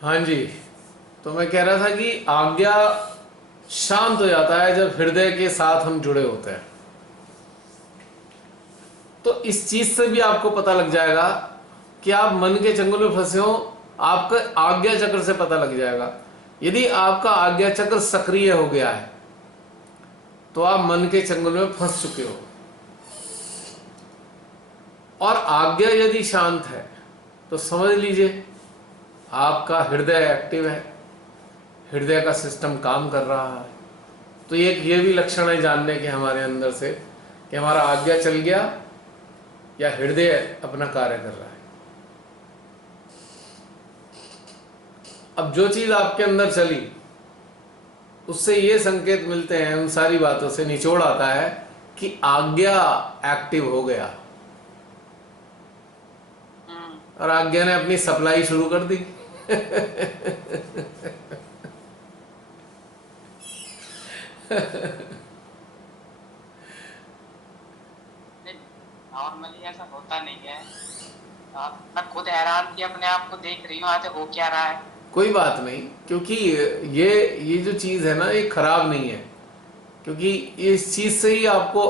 हाँ जी। तो मैं कह रहा था कि आज्ञा शांत हो जाता है जब हृदय के साथ हम जुड़े होते हैं। तो इस चीज से भी आपको पता लग जाएगा कि आप मन के चंगुल में फंसे हो। आपका आज्ञा चक्र से पता लग जाएगा। यदि आपका आज्ञा चक्र सक्रिय हो गया है तो आप मन के चंगुल में फंस चुके हो। और आज्ञा यदि शांत है तो समझ लीजिए आपका हृदय एक्टिव है, हृदय का सिस्टम काम कर रहा है। तो ये भी लक्षण है जानने के हमारे अंदर से कि हमारा आज्ञा चल गया या हृदय अपना कार्य कर रहा है। अब जो चीज आपके अंदर चली उससे ये संकेत मिलते हैं, उन सारी बातों से निचोड़ आता है कि आज्ञा एक्टिव हो गया और आज्ञा ने अपनी सप्लाई शुरू कर दी। नॉर्मली ऐसा होता नहीं है। मैं खुद हैरान कि अपने आप को देख रही हूँ आज हो क्या रहा है। कोई बात नहीं, क्योंकि ये जो चीज है ना ये खराब नहीं है, क्योंकि इस चीज से ही आपको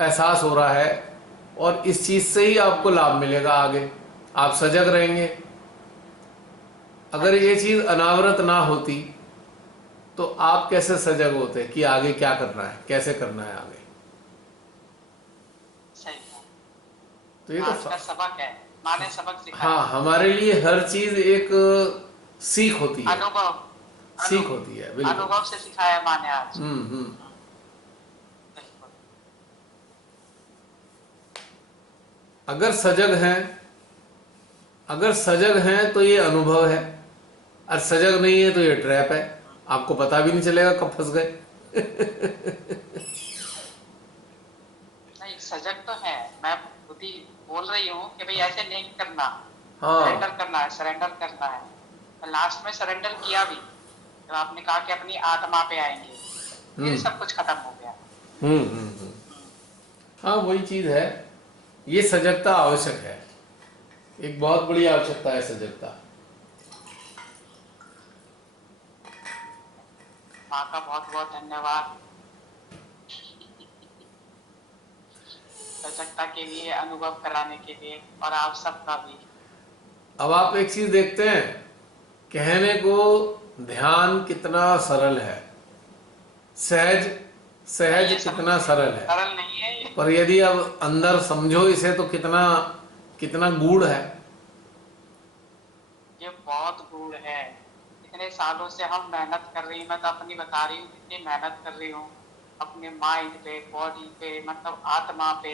एहसास हो रहा है और इस चीज से ही आपको लाभ मिलेगा आगे। आप सजग रहेंगे। अगर ये चीज अनावरत ना होती तो आप कैसे सजग होते कि आगे क्या करना है, कैसे करना है आगे। सही है। तो ये तो आज का सबक है, माँ ने सबक हाँ, सिखाया। हमारे लिए हर चीज एक सीख होती है। अनुभव सीख होती है, बिल्कुल। अनुभव से सिखाया माँ ने आज। हम्म। बिल्कुल। अगर सजग हैं, अगर सजग हैं तो ये अनुभव है, और सजग नहीं है तो ये ट्रैप है। आपको पता भी नहीं चलेगा कब फंस गए। नहीं, सजग तो है। मैं खुद ही बोल रही हूँ कि भाई ऐसे नहीं करना, हाँ। सरेंडर करना है, सरेंडर करना है। मैं लास्ट में सरेंडर किया भी जब आपने कहा कि अपनी आत्मा पे आएंगे, फिर हम्म सब कुछ खत्म हो गया। हम्म। हम्म, हाँ, वही चीज है। ये सजगता आवश्यक है, एक बहुत बड़ी आवश्यकता है सजगता। माँ का बहुत बहुत धन्यवाद सजगता के लिए, अनुभव कराने के लिए, और आप सबका भी। अब आप एक चीज देखते हैं, कहने को ध्यान कितना सरल है, सहज नहीं, सहज ये कितना सरल है। सरल नहीं है ये। पर यदि अब अंदर समझो इसे तो कितना कितना गूढ़ है। ये बहुत गूढ़ है। इतने सालों से हम मेहनत कर रही हूँ, मैं तो अपनी बता रही हूँ कितनी मेहनत कर रही हूँ अपने माइंड पे, बॉडी पे, मतलब आत्मा पे।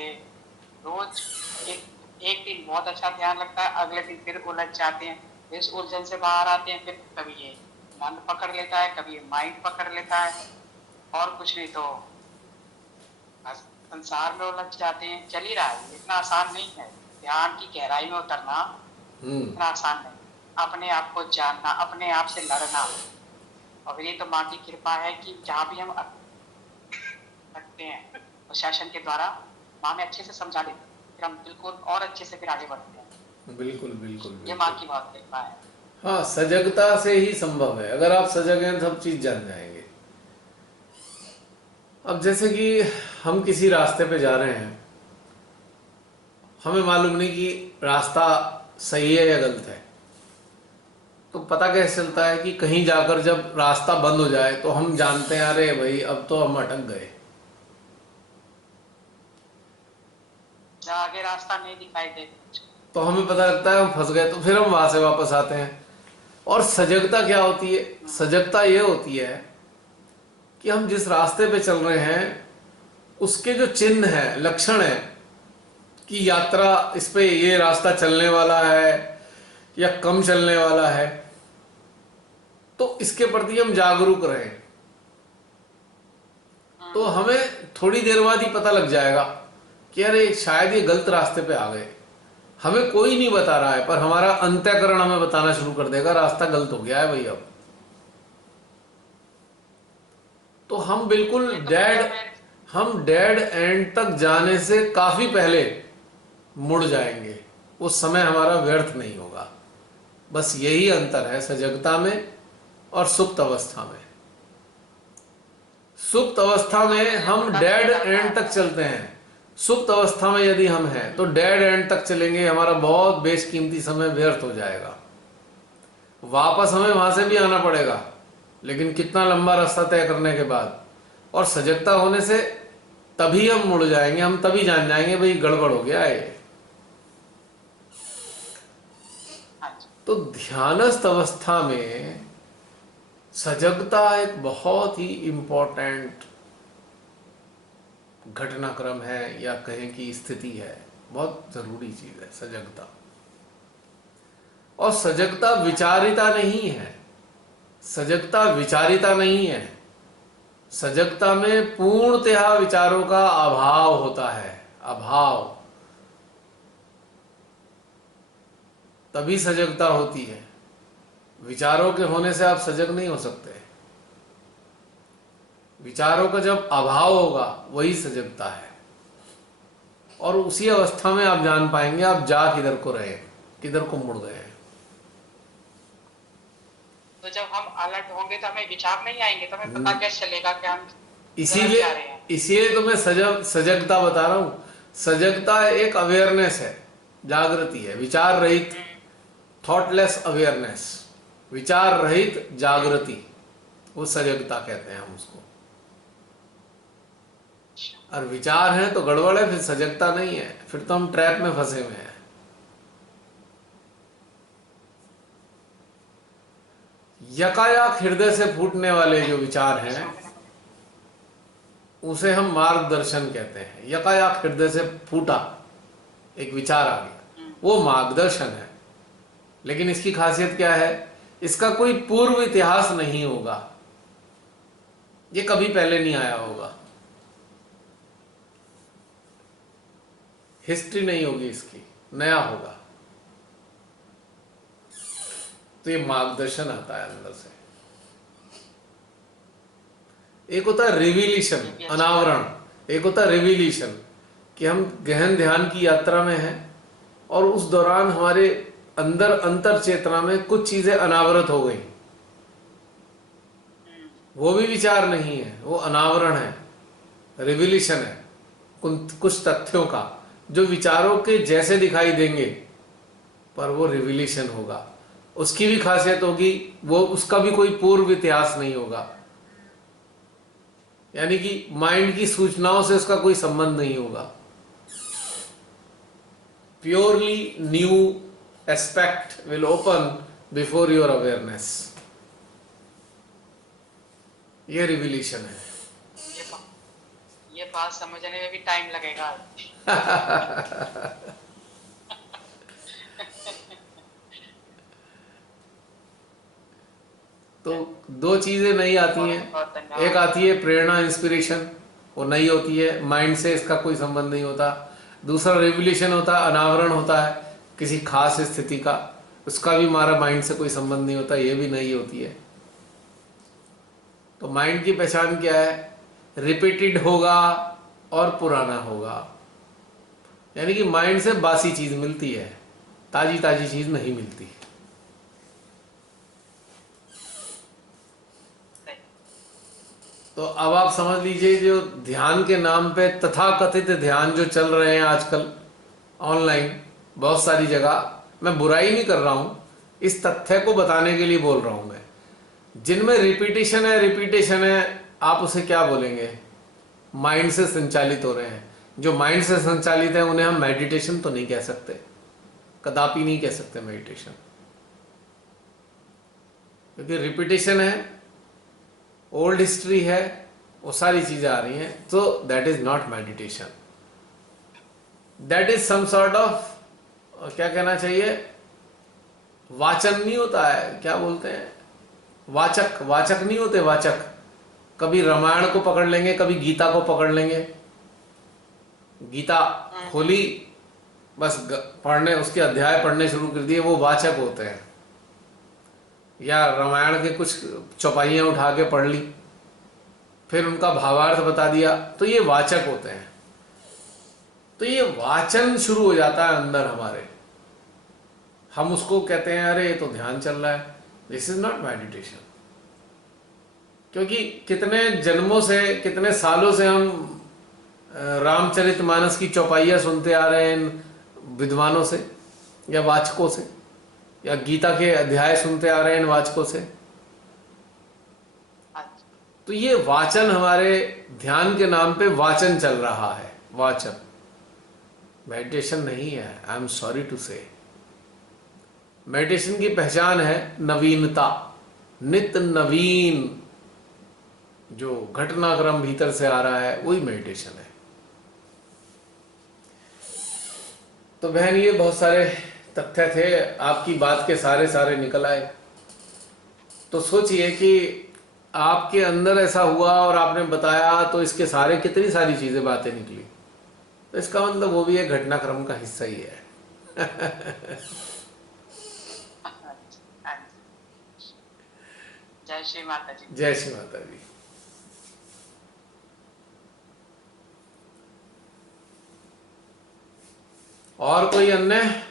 रोज एक दिन बहुत अच्छा ध्यान लगता है, अगले दिन फिर उलझ जाते हैं, इस उलझन से बाहर आते हैं, फिर कभी ये मन पकड़ लेता है, कभी ये माइंड पकड़ लेता है, और कुछ नहीं तो बस संसार में उलझ जाते हैं। चल ही रहा है, इतना आसान नहीं है ध्यान की गहराई में उतरना। हम्म। इतना आसान नहीं, अपने आप को जानना, अपने आप से लड़ना। और ये तो माँ की कृपा है कि जहाँ भी हम रखते हैं तो शासन के द्वारा माँ में अच्छे से समझा देती है, फिर हम बिल्कुल और अच्छे से फिर आगे बढ़ते हैं। बिल्कुल बिल्कुल ये माँ बिल्कुल। की बहुत कृपा है। हाँ, सजगता से ही संभव है। अगर आप सजग हैं तो सब चीज जान जाएंगे। अब जैसे कि हम किसी रास्ते पे जा रहे हैं, हमें मालूम नहीं कि रास्ता सही है या गलत है, तो पता कैसे चलता है कि कहीं जाकर जब रास्ता बंद हो जाए तो हम जानते हैं अरे भाई अब तो हम अटक गए। जहाँ आगे रास्ता नहीं दिखाई दे, तो हमें पता लगता है हम फंस गए, तो फिर हम वहां से वापस आते हैं। और सजगता क्या होती है? सजगता ये होती है कि हम जिस रास्ते पे चल रहे हैं उसके जो चिन्ह है, लक्षण है कि यात्रा इस पे ये रास्ता चलने वाला है या कम चलने वाला है, तो इसके प्रति हम जागरूक रहें। तो हमें थोड़ी देर बाद ही पता लग जाएगा कि अरे शायद ये गलत रास्ते पे आ गए। हमें कोई नहीं बता रहा है पर हमारा अंतःकरण हमें बताना शुरू कर देगा रास्ता गलत हो गया है भाई अब। तो हम बिल्कुल ये तो डेड, मतलब है। हम डेड एंड तक जाने से काफी पहले मुड़ जाएंगे। उस समय हमारा व्यर्थ नहीं होगा। बस यही अंतर है सजगता में और सुप्त अवस्था में। सुप्त अवस्था में हम डेड एंड तक चलते हैं। सुप्त अवस्था में यदि हम हैं तो डेड एंड तक चलेंगे, हमारा बहुत बेशकीमती समय व्यर्थ हो जाएगा। वापस हमें वहां से भी आना पड़ेगा, लेकिन कितना लंबा रास्ता तय करने के बाद। और सजगता होने से तभी हम मुड़ जाएंगे, हम तभी जान जाएंगे भाई गड़बड़ हो गया है। तो ध्यानस्थ अवस्था में सजगता एक बहुत ही इंपॉर्टेंट घटनाक्रम है, या कहें कि स्थिति है, बहुत जरूरी चीज है सजगता। और सजगता विचारिता नहीं है, सजगता विचारिता नहीं है। सजगता में पूर्णतः विचारों का अभाव होता है, अभाव, तभी सजगता होती है। विचारों के होने से आप सजग नहीं हो सकते। विचारों का जब अभाव होगा वही सजगता है। और उसी अवस्था में आप जान पाएंगे आप जा किधर को रहे, किधर को मुड़ गए हैं। तो जब हम अलर्ट होंगे तो हमें विचार नहीं आएंगे, तो हमें पता कैसे चलेगा कि हम इसीलिए तो मैं सजगता बता रहा हूं। सजगता एक अवेयरनेस है, जागृति है, विचार रहित, थॉटलेस अवेयरनेस, विचार रहित जागृति, वो सजगता कहते हैं हम उसको। और विचार है तो गड़बड़ है, फिर सजगता नहीं है, फिर तो हम ट्रैप में फंसे हुए हैं। यकायक हृदय से फूटने वाले जो विचार हैं उसे हम मार्गदर्शन कहते हैं। यकायक हृदय से फूटा एक विचार आ गया, वो मार्गदर्शन है। लेकिन इसकी खासियत क्या है, इसका कोई पूर्व इतिहास नहीं होगा, ये कभी पहले नहीं आया होगा, हिस्ट्री नहीं होगी इसकी, नया होगा। तो ये मार्गदर्शन आता है अंदर से। एक होता है रिवीलेशन, अनावरण, एक होता है रिवीलेशन, कि हम गहन ध्यान की यात्रा में हैं और उस दौरान हमारे अंदर अंतर चेतना में कुछ चीजें अनावृत हो गई। वो भी विचार नहीं है, वो अनावरण है, रिवीलेशन है कुछ तथ्यों का, जो विचारों के जैसे दिखाई देंगे पर वो रिवीलेशन होगा। उसकी भी खासियत होगी, वो उसका भी कोई पूर्व इतिहास नहीं होगा, यानी कि माइंड की सूचनाओं से उसका कोई संबंध नहीं होगा। Purely new aspect will open before your awareness. ये रिवीलेशन है। ये बात समझने में भी टाइम लगेगा। तो दो चीजें नई आती हैं, एक आती है प्रेरणा, इंस्पिरेशन, वो नई होती है, माइंड से इसका कोई संबंध नहीं होता। दूसरा रिवोल्यूशन होता है, अनावरण होता है किसी खास स्थिति का, उसका भी हमारा माइंड से कोई संबंध नहीं होता, ये भी नई होती है। तो माइंड की पहचान क्या है, रिपीटेड होगा और पुराना होगा, यानी कि माइंड से बासी चीज मिलती है, ताजी ताजी चीज नहीं मिलती। तो अब आप समझ लीजिए, जो ध्यान के नाम पे तथाकथित ध्यान जो चल रहे हैं आजकल ऑनलाइन बहुत सारी जगह, मैं बुराई नहीं कर रहा हूं, इस तथ्य को बताने के लिए बोल रहा हूं मैं, जिनमें रिपीटेशन है, आप उसे क्या बोलेंगे, माइंड से संचालित हो रहे हैं। जो माइंड से संचालित है उन्हें हम मेडिटेशन तो नहीं कह सकते, कदापि नहीं कह सकते मेडिटेशन, क्योंकि रिपीटेशन है, ओल्ड हिस्ट्री है, वो सारी चीजें आ रही हैं, तो that is not meditation, that is some sort of, क्या कहना चाहिए, वाचन नहीं होता है, क्या बोलते हैं, वाचक, वाचक नहीं होते, वाचक। कभी रामायण को पकड़ लेंगे, कभी गीता को पकड़ लेंगे, गीता खोली बस पढ़ने, उसके अध्याय पढ़ने शुरू कर दिए, वो वाचक होते हैं। या रामायण के कुछ चौपाइयां उठा के पढ़ ली, फिर उनका भावार्थ बता दिया, तो ये वाचक होते हैं। तो ये वाचन शुरू हो जाता है अंदर हमारे, हम उसको कहते हैं अरे ये तो ध्यान चल रहा है। This is not meditation. क्योंकि कितने जन्मों से, कितने सालों से हम रामचरितमानस की चौपाइयाँ सुनते आ रहे हैं इन विद्वानों से या वाचकों से, या गीता के अध्याय सुनते आ रहे हैं इन वाचकों से। अच्छा। तो ये वाचन, हमारे ध्यान के नाम पे वाचन चल रहा है, वाचन, मेडिटेशन नहीं है। आई एम सॉरी टू से। मेडिटेशन की पहचान है नवीनता, नित्य नवीन जो घटनाक्रम भीतर से आ रहा है, वही मेडिटेशन है। तो बहन, ये बहुत सारे तथ्य थे, आपकी बात के सारे सारे निकल आए। तो सोचिए कि आपके अंदर ऐसा हुआ और आपने बताया, तो इसके सारे कितनी सारी चीजें, बातें निकली। तो इसका मतलब वो भी एक घटनाक्रम का हिस्सा ही है। अच्छा। जय श्री माता जी। जय श्री माता जी। और कोई अन्य?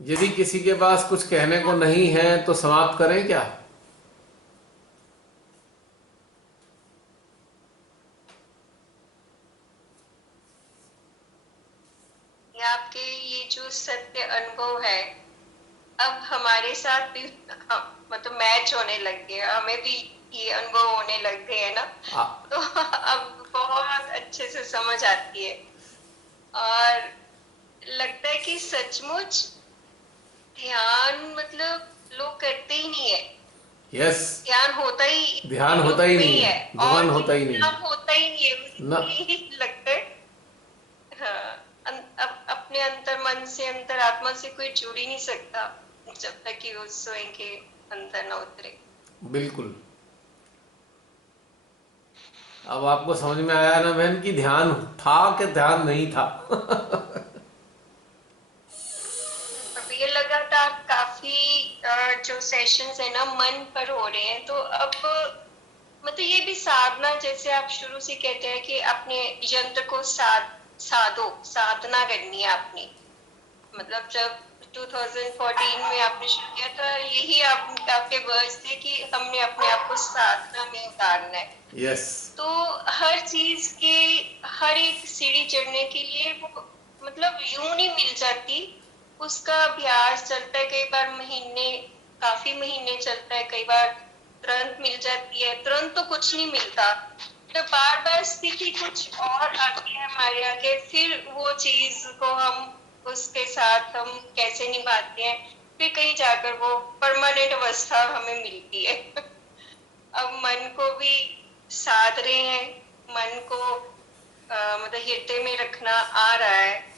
यदि किसी के पास कुछ कहने को नहीं है तो समाप्त करें क्या? ये आपके ये जो सत्य अनुभव है, अब हमारे साथ भी मतलब मैच होने लग गया, हमें भी ये अनुभव होने लग गए है ना। तो अब बहुत अच्छे से समझ आती है और लगता है कि सचमुच ध्यान मतलब लोग करते ही नहीं है। यस, ध्यान होता ही ध्यान होता ही नहीं है, और ध्यान होता ही नहीं ध्यान है होता ही नहीं है, ना। मुझे यही लगता है। हाँ, अपने अंतर मन से, अंतर आत्मा से कोई जुड़ ही नहीं सकता जब तक कि उस स्वयं के अंदर न उतरे। बिल्कुल। अब आपको समझ में आया ना बहन कि ध्यान था कि ध्यान नहीं था। अब ये लगातार काफी जो सेशंस है ना मन पर हो रहे हैं, तो अब मतलब ये भी साधना, जैसे आप शुरू से कहते हैं कि अपने यंत्र को साधना करनी है आपने। मतलब जब 2014 में आपने शुरू किया था, यही आपके वर्ड्स थे कि हमने अपने आप को साधना में उतारना है। यस। तो हर चीज के, हर एक सीढ़ी चढ़ने के लिए वो मतलब यूं नहीं मिल जाती, उसका अभ्यास चलता है। कई बार महीने, काफी महीने चलता है, कई बार तुरंत मिल जाती है, तुरंत तो कुछ नहीं मिलता। तो बार बार स्थिति कुछ और आती है हमारे आगे, फिर वो चीज को हम, उसके साथ हम कैसे निभाते हैं, फिर कहीं जाकर वो परमानेंट अवस्था हमें मिलती है। अब मन को भी साध रहे हैं, मन को मतलब हृदय में रखना आ रहा है,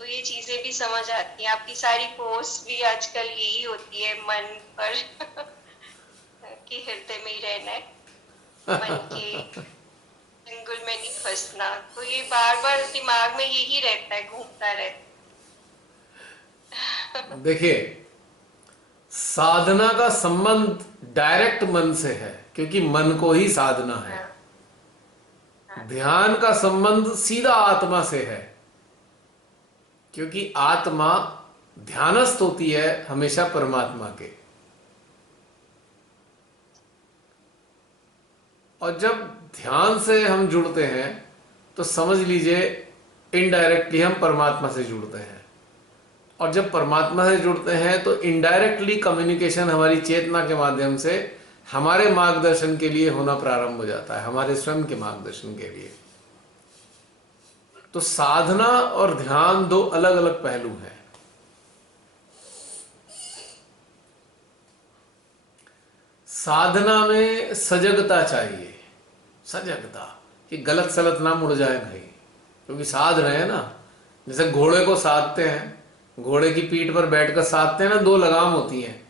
तो ये चीजें भी समझ आती हैं। आपकी सारी पोस्ट भी आजकल यही होती है, मन पर कि हृदय में ही रहना है, मन के चंगुल में नहीं फंसना। तो ये बार बार दिमाग में यही रहता है, घूमता रहता है। देखिए, साधना का संबंध डायरेक्ट मन से है, क्योंकि मन को ही साधना है। ध्यान का संबंध सीधा आत्मा से है, क्योंकि आत्मा ध्यानस्थ होती है हमेशा परमात्मा के। और जब ध्यान से हम जुड़ते हैं तो समझ लीजिए इनडायरेक्टली हम परमात्मा से जुड़ते हैं। और जब परमात्मा से जुड़ते हैं तो इनडायरेक्टली कम्युनिकेशन हमारी चेतना के माध्यम से हमारे मार्गदर्शन के लिए होना प्रारंभ हो जाता है, हमारे स्वयं के मार्गदर्शन के लिए। तो साधना और ध्यान दो अलग अलग पहलू हैं। साधना में सजगता चाहिए, सजगता, कि गलत सलत ना मुड़ जाए भाई, क्योंकि साध रहे हैं ना। जैसे घोड़े को साधते हैं, घोड़े की पीठ पर बैठकर साधते हैं ना, दो लगाम होती हैं,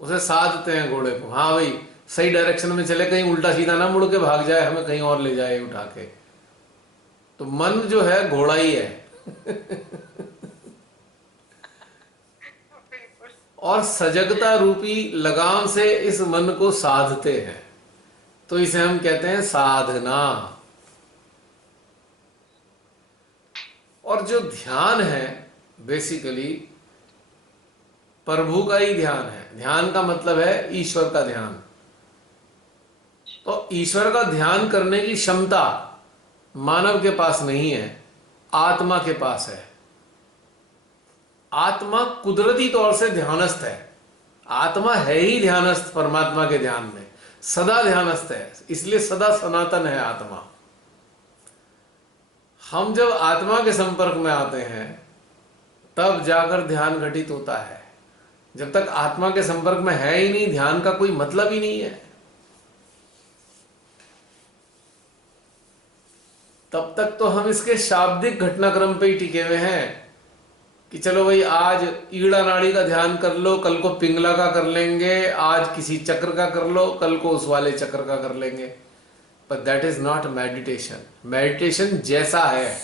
उसे साधते हैं घोड़े को। हाँ भाई, सही डायरेक्शन में चले, कहीं उल्टा सीधा ना मुड़ के भाग जाए, हमें कहीं और ले जाए उठा के। तो मन जो है घोड़ा ही है। और सजगता रूपी लगाम से इस मन को साधते हैं, तो इसे हम कहते हैं साधना। और जो ध्यान है बेसिकली प्रभु का ही ध्यान है। ध्यान का मतलब है ईश्वर का ध्यान। तो ईश्वर का ध्यान करने की क्षमता मानव के पास नहीं है, आत्मा के पास है। आत्मा कुदरती तौर से ध्यानस्थ है। आत्मा है ही ध्यानस्थ, परमात्मा के ध्यान में सदा ध्यानस्थ है, इसलिए सदा सनातन है आत्मा। हम जब आत्मा के संपर्क में आते हैं तब जाकर ध्यान घटित होता है। जब तक आत्मा के संपर्क में है ही नहीं, ध्यान का कोई मतलब ही नहीं है। तब तक तो हम इसके शाब्दिक घटनाक्रम पे ही टिके हुए हैं कि चलो भाई आज ईड़ा नाड़ी का ध्यान कर लो, कल को पिंगला का कर लेंगे, आज किसी चक्र का कर लो, कल को उस वाले चक्र का कर लेंगे। But that is not meditation. Meditation जैसा है,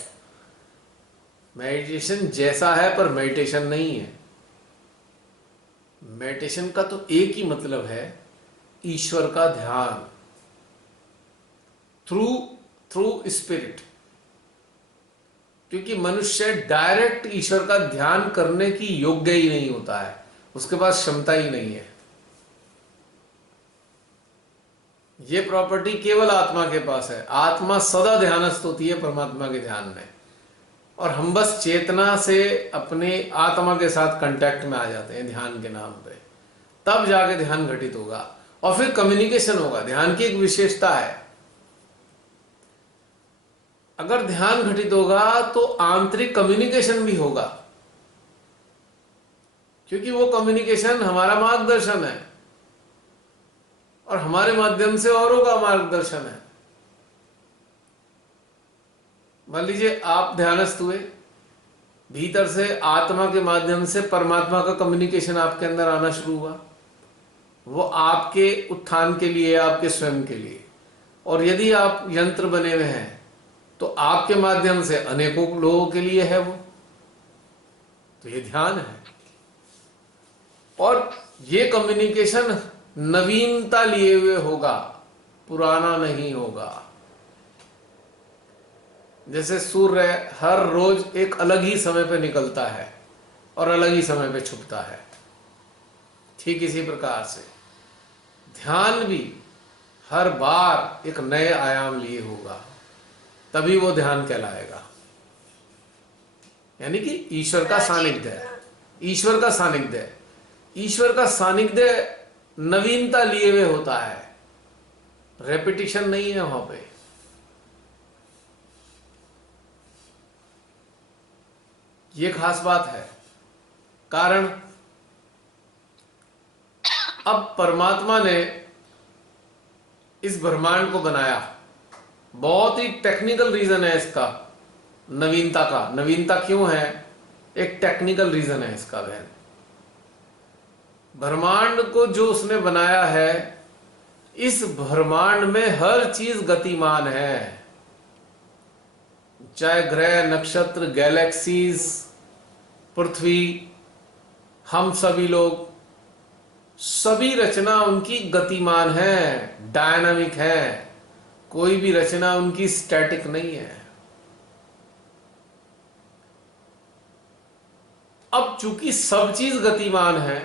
मेडिटेशन जैसा है पर मेडिटेशन नहीं है। मेडिटेशन का तो एक ही मतलब है, ईश्वर का ध्यान थ्रू स्पिरिट। क्योंकि मनुष्य डायरेक्ट ईश्वर का ध्यान करने की योग्य ही नहीं होता है, उसके पास क्षमता ही नहीं है। ये प्रॉपर्टी केवल आत्मा के पास है। आत्मा सदा ध्यानस्थ होती है परमात्मा के ध्यान में, और हम बस चेतना से अपने आत्मा के साथ कांटेक्ट में आ जाते हैं ध्यान के नाम पे। तब जाके ध्यान घटित होगा और फिर कम्युनिकेशन होगा। ध्यान की एक विशेषता है, अगर ध्यान घटित होगा तो आंतरिक कम्युनिकेशन भी होगा, क्योंकि वो कम्युनिकेशन हमारा मार्गदर्शन है और हमारे माध्यम से औरों का मार्गदर्शन है। मान लीजिए आप ध्यानस्थ हुए, भीतर से आत्मा के माध्यम से परमात्मा का कम्युनिकेशन आपके अंदर आना शुरू हुआ। वो आपके उत्थान के लिए, आपके स्वयं के लिए। और यदि आप यंत्र बने हुए हैं तो आपके माध्यम से अनेकों लोगों के लिए है वो। तो ये ध्यान है। और ये कम्युनिकेशन नवीनता लिए हुए होगा, पुराना नहीं होगा। जैसे सूर्य हर रोज एक अलग ही समय पे निकलता है और अलग ही समय पे छुपता है, ठीक इसी प्रकार से ध्यान भी हर बार एक नए आयाम लिए होगा, तभी वो ध्यान कहलाएगा। यानी कि ईश्वर का सानिध्य है। ईश्वर का सानिध्य है। ईश्वर का सानिध्य नवीनता लिए हुए होता है, रेपिटिशन नहीं है वहां पे। ये खास बात है। कारण अब परमात्मा ने इस ब्रह्मांड को बनाया, बहुत ही टेक्निकल रीजन है इसका, नवीनता का। नवीनता क्यों है? एक टेक्निकल रीजन है इसका। बहन, ब्रह्मांड को जो उसने बनाया है, इस ब्रह्मांड में हर चीज गतिमान है। चाहे ग्रह, नक्षत्र, गैलेक्सीज, पृथ्वी, हम सभी लोग, सभी रचना उनकी गतिमान है, डायनामिक है। कोई भी रचना उनकी स्टैटिक नहीं है। अब चूंकि सब चीज गतिमान है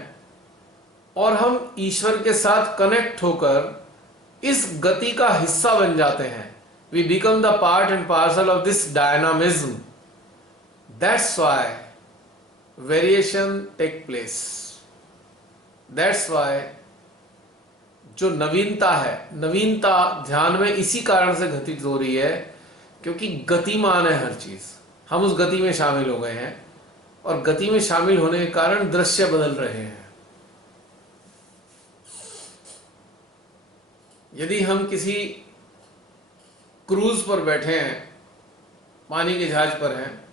और हम ईश्वर के साथ कनेक्ट होकर इस गति का हिस्सा बन जाते हैं, we become the part and parcel of this dynamism. That's why variation take place. That's why जो नवीनता है, नवीनता ध्यान में इसी कारण से घटित हो रही है क्योंकि गतिमान है हर चीज। हम उस गति में शामिल हो गए हैं और गति में शामिल होने के कारण दृश्य बदल रहे हैं। यदि हम किसी क्रूज पर बैठे हैं, पानी के जहाज पर हैं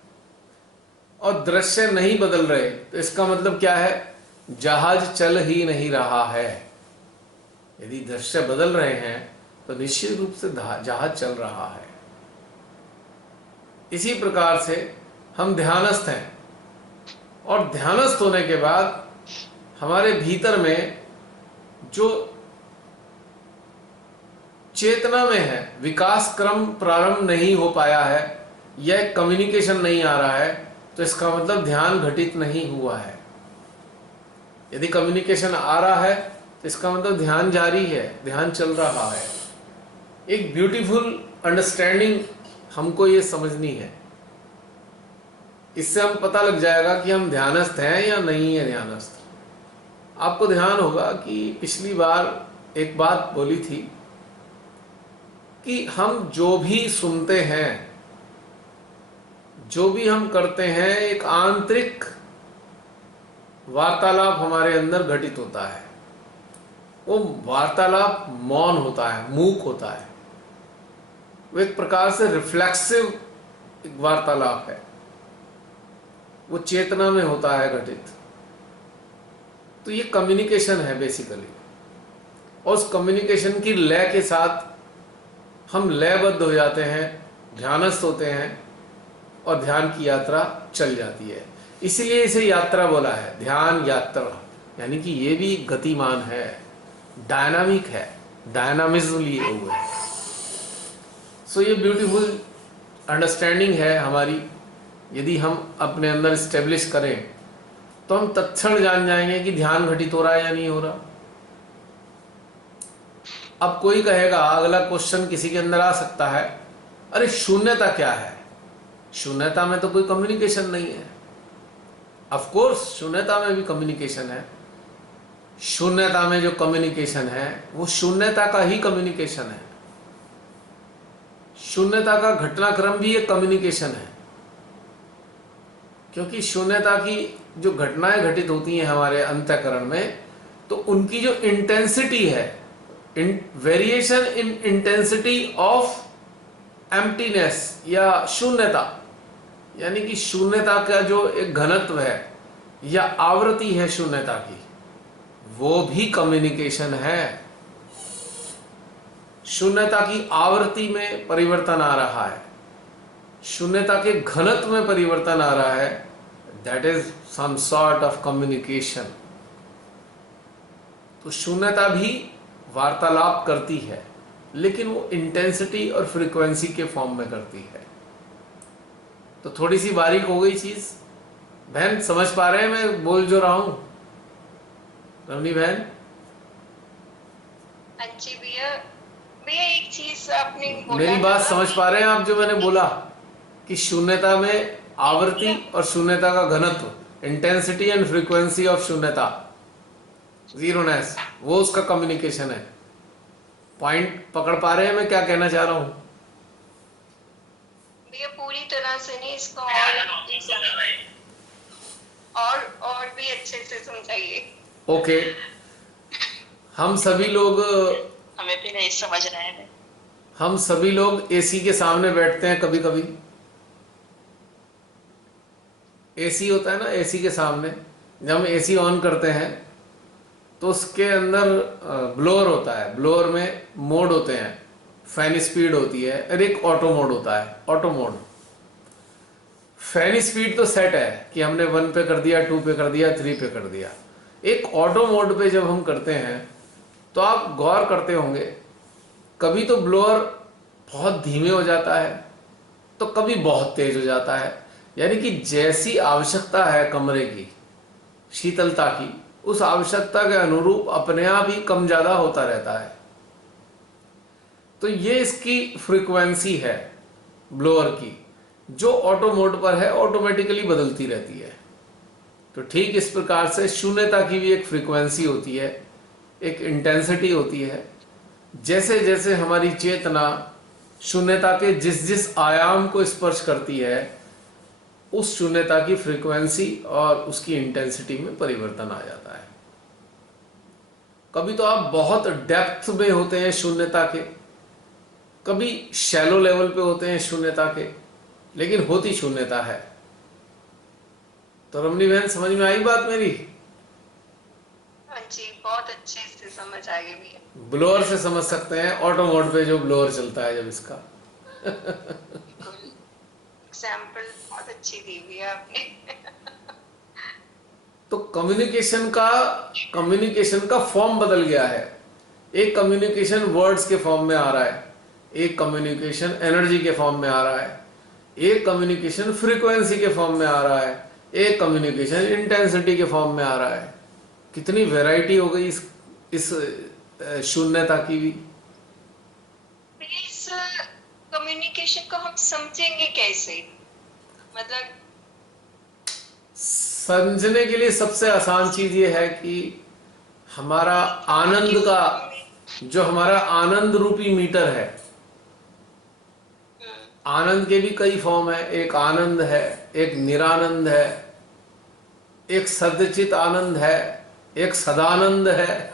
और दृश्य नहीं बदल रहे, तो इसका मतलब क्या है? जहाज चल ही नहीं रहा है। यदि दृश्य बदल रहे हैं तो निश्चित रूप से जहाज चल रहा है। इसी प्रकार से हम ध्यानस्थ हैं और ध्यानस्थ होने के बाद हमारे भीतर में जो चेतना में है, विकास क्रम प्रारंभ नहीं हो पाया है या कम्युनिकेशन नहीं आ रहा है, तो इसका मतलब ध्यान घटित नहीं हुआ है। यदि कम्युनिकेशन आ रहा है तो इसका मतलब ध्यान जारी है, ध्यान चल रहा है। एक ब्यूटीफुल अंडरस्टैंडिंग हमको ये समझनी है। इससे हम पता लग जाएगा कि हम ध्यानस्थ हैं या नहीं है ध्यानस्थ। आपको ध्यान होगा कि पिछली बार एक बात बोली थी कि हम जो भी सुनते हैं, जो भी हम करते हैं, एक आंतरिक वार्तालाप हमारे अंदर घटित होता है। वो वार्तालाप मौन होता है, मूक होता है। वो एक प्रकार से रिफ्लेक्सिव वार्तालाप है, वो चेतना में होता है घटित। तो ये कम्युनिकेशन है बेसिकली, और उस कम्युनिकेशन की लय के साथ हम लयबद्ध हो जाते हैं, ध्यानस्थ होते हैं और ध्यान की यात्रा चल जाती है। इसलिए इसे यात्रा बोला है, ध्यान यात्रा, यानी कि ये भी गतिमान है, डायनामिक है, डायनामिज्म लिए हुए है। सो ये ब्यूटीफुल अंडरस्टैंडिंग है हमारी। यदि हम अपने अंदर स्टेब्लिश करें तो हम तत्क्षण जान जाएंगे कि ध्यान घटित हो रहा है या नहीं हो रहा। अब कोई कहेगा, अगला क्वेश्चन किसी के अंदर आ सकता है, अरे शून्यता क्या है? शून्यता में तो कोई कम्युनिकेशन नहीं है। ऑफ कोर्स शून्यता में भी कम्युनिकेशन है। शून्यता में जो कम्युनिकेशन है वो शून्यता का ही कम्युनिकेशन है। शून्यता का घटनाक्रम भी एक कम्युनिकेशन है, क्योंकि शून्यता की जो घटनाएं घटित होती हैं हमारे अंतःकरण में, तो उनकी जो इंटेंसिटी है, variation in intensity of emptiness या शून्यता, यानी कि शून्यता का जो एक घनत्व है या आवृत्ति है शून्यता की, वो भी कम्युनिकेशन है। शून्यता की आवृत्ति में परिवर्तन आ रहा है, शून्यता के घनत्व में परिवर्तन आ रहा है, that is some sort of communication. तो शून्यता भी वार्तालाप करती है, लेकिन वो इंटेंसिटी और फ्रीक्वेंसी के फॉर्म में करती है। तो थोड़ी सी बारीक हो गई चीज। बहन समझ पा रहे हैं मैं बोल जो रहा हूं? रमनी बहन? अच्छी भैया, भैया एक चीज आपने बोला, मेरी बात समझ पा रहे हैं आप? जो मैंने बोला कि शून्यता में आवृत्ति और शून्यता का घनत्व, इंटेंसिटी एंड फ्रीक्वेंसी ऑफ शून्यता, जीरोनेस, वो उसका कम्युनिकेशन है। पॉइंट पकड़ पा रहे हैं मैं क्या कहना चाह रहा हूं? भैया पूरी तरह से नहीं, इसको और भी अच्छे से समझाइए। ओके। हम सभी लोग, हमें भी नहीं समझ रहे हैं। हम सभी लोग एसी के सामने बैठते हैं कभी कभी। एसी होता है ना, एसी के सामने जब हम एसी ऑन करते हैं तो उसके अंदर ब्लोअर होता है। ब्लोअर में मोड होते हैं, फैन स्पीड होती है और एक ऑटो मोड होता है। ऑटो मोड, फैन स्पीड तो सेट है कि हमने 1 पे कर दिया, 2 पे कर दिया, 3 पे कर दिया। एक ऑटो मोड पे जब हम करते हैं तो आप गौर करते होंगे, कभी तो ब्लोअर बहुत धीमे हो जाता है तो कभी बहुत तेज हो जाता है। यानी कि जैसी आवश्यकता है कमरे की शीतलता की, उस आवश्यकता के अनुरूप अपने आप ही कम ज्यादा होता रहता है। तो ये इसकी फ्रीक्वेंसी है ब्लोअर की, जो ऑटो मोड पर है ऑटोमेटिकली बदलती रहती है। तो ठीक इस प्रकार से शून्यता की भी एक फ्रीक्वेंसी होती है, एक इंटेंसिटी होती है। जैसे जैसे हमारी चेतना शून्यता के जिस जिस आयाम को स्पर्श करती है, उस शून्यता की फ्रीक्वेंसी और उसकी इंटेंसिटी में परिवर्तन आ जाता है। कभी तो आप बहुत डेप्थ में होते हैं शून्यता के, कभी शैलो लेवल पे होते हैं शून्यता के, लेकिन होती शून्यता है। तो रमनी बहन समझ में आई बात मेरी? हाँ जी, बहुत अच्छे से समझ आ गई भैया। ब्लोअर से समझ सकते हैं, ऑटो मोड पे जो ब्लोअर चलता है जब इसका। एग्जाम्पल बहुत अच्छी दी भैया आपने। तो कम्युनिकेशन का फॉर्म बदल गया है। एक कम्युनिकेशन वर्ड्स के फॉर्म में आ रहा है, एक कम्युनिकेशन एनर्जी के फॉर्म में आ रहा है, एक कम्युनिकेशन फ्रीक्वेंसी के फॉर्म में आ रहा है, एक कम्युनिकेशन इंटेंसिटी के फॉर्म में आ रहा है। कितनी वैरायटी हो गई इस शून्यता की भी। इस कम्युनिकेशन को हम समझेंगे कैसे? मतलब समझने के लिए सबसे आसान चीज ये है कि हमारा आनंद का, जो हमारा आनंद रूपी मीटर है, आनंद के भी कई फॉर्म है। एक आनंद है, एक निरानंद है, एक सदचित आनंद है, एक सदानंद है।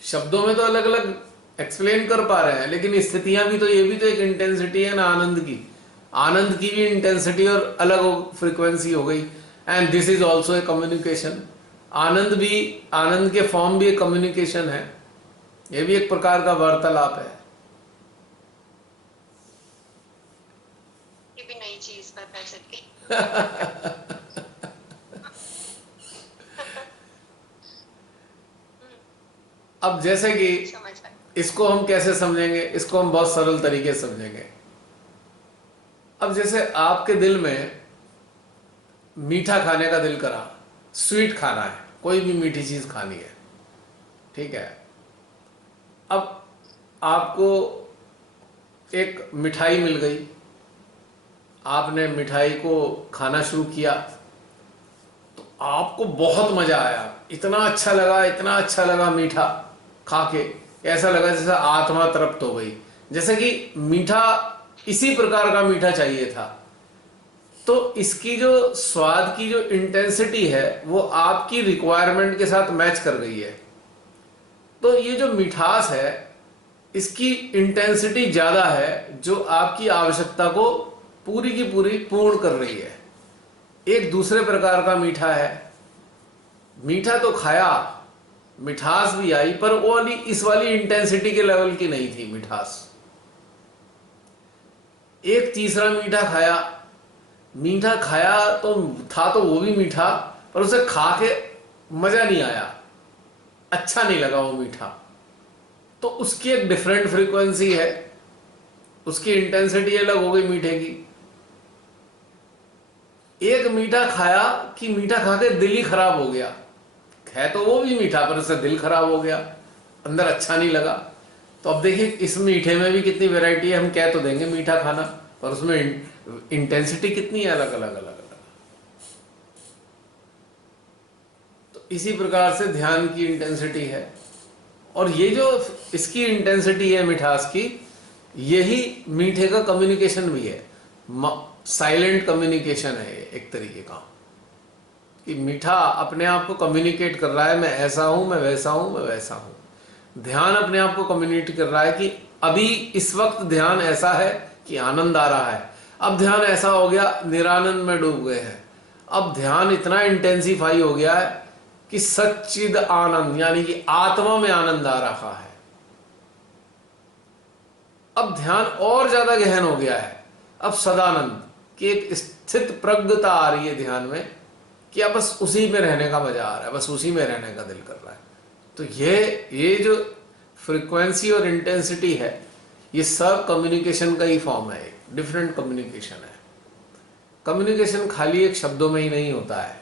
शब्दों में तो अलग अलग एक्सप्लेन कर पा रहे हैं, लेकिन स्थितियां भी तो, ये भी तो एक इंटेंसिटी है ना आनंद की। आनंद की भी इंटेंसिटी और अलग फ्रीक्वेंसी हो गई। And this is also a communication. आनंद के फॉर्म भी एक कम्युनिकेशन है। ये भी एक प्रकार का वार्तालाप है। ये भी नई चीज पता चली। अब जैसे कि समझ आया। इसको हम कैसे समझेंगे, इसको हम बहुत सरल तरीके से समझेंगे। अब जैसे आपके दिल में मीठा खाने का दिल करा, स्वीट खाना है, कोई भी मीठी चीज खानी है, ठीक है। अब आपको एक मिठाई मिल गई, आपने मिठाई को खाना शुरू किया, तो आपको बहुत मजा आया, इतना अच्छा लगा, इतना अच्छा लगा मीठा खा के, ऐसा लगा जैसे आत्मा तृप्त हो गई, जैसे कि मीठा इसी प्रकार का मीठा चाहिए था। तो इसकी जो स्वाद की जो इंटेंसिटी है वो आपकी रिक्वायरमेंट के साथ मैच कर गई है। तो ये जो मिठास है इसकी इंटेंसिटी ज्यादा है, जो आपकी आवश्यकता को पूरी की पूरी पूर्ण कर रही है। एक दूसरे प्रकार का मीठा है, मीठा तो खाया, मिठास भी आई, पर वो वाली, इस वाली इंटेंसिटी के लेवल की नहीं थी मिठास। एक तीसरा मीठा खाया तो था, तो वो भी मीठा, पर उसे खा के मजा नहीं आया, अच्छा नहीं लगा वो मीठा। तो उसकी एक डिफरेंट फ्रीक्वेंसी है, उसकी इंटेंसिटी अलग हो गई मीठे की। एक मीठा खाया कि मीठा खा के दिल ही खराब हो गया, है तो वो भी मीठा पर उससे दिल खराब हो गया, अंदर अच्छा नहीं लगा। तो अब देखिए इस मीठे में भी कितनी वैरायटी है। हम कह तो देंगे मीठा खाना, पर उसमें इंटेंसिटी कितनी है, अलग अलग अलग अलग। तो इसी प्रकार से ध्यान की इंटेंसिटी है, और ये जो इसकी इंटेंसिटी है मिठास की, यही मीठे का कम्युनिकेशन भी है। साइलेंट कम्युनिकेशन है एक तरीके का, कि मीठा अपने आप को कम्युनिकेट कर रहा है, मैं ऐसा हूं, मैं वैसा हूं, मैं वैसा हूं। ध्यान अपने आप को कम्युनिकेट कर रहा है कि अभी इस वक्त ध्यान ऐसा है कि आनंद आ रहा है, अब ध्यान ऐसा हो गया निरानंद में डूब गए हैं, अब ध्यान इतना इंटेंसिफाई हो गया है कि सच्चिद आनंद, यानी कि आत्मा में आनंद आ रहा है। अब ध्यान और ज्यादा गहन हो गया है, अब सदानंद की एक स्थित प्रज्ञता आ रही है ध्यान में, कि अब बस उसी में रहने का मजा आ रहा है, बस उसी में रहने का दिल कर रहा है। तो ये जो फ्रीक्वेंसी और इंटेंसिटी है, ये सब कम्युनिकेशन का ही फॉर्म है, डिफरेंट कम्युनिकेशन है। कम्युनिकेशन खाली एक शब्दों में ही नहीं होता है,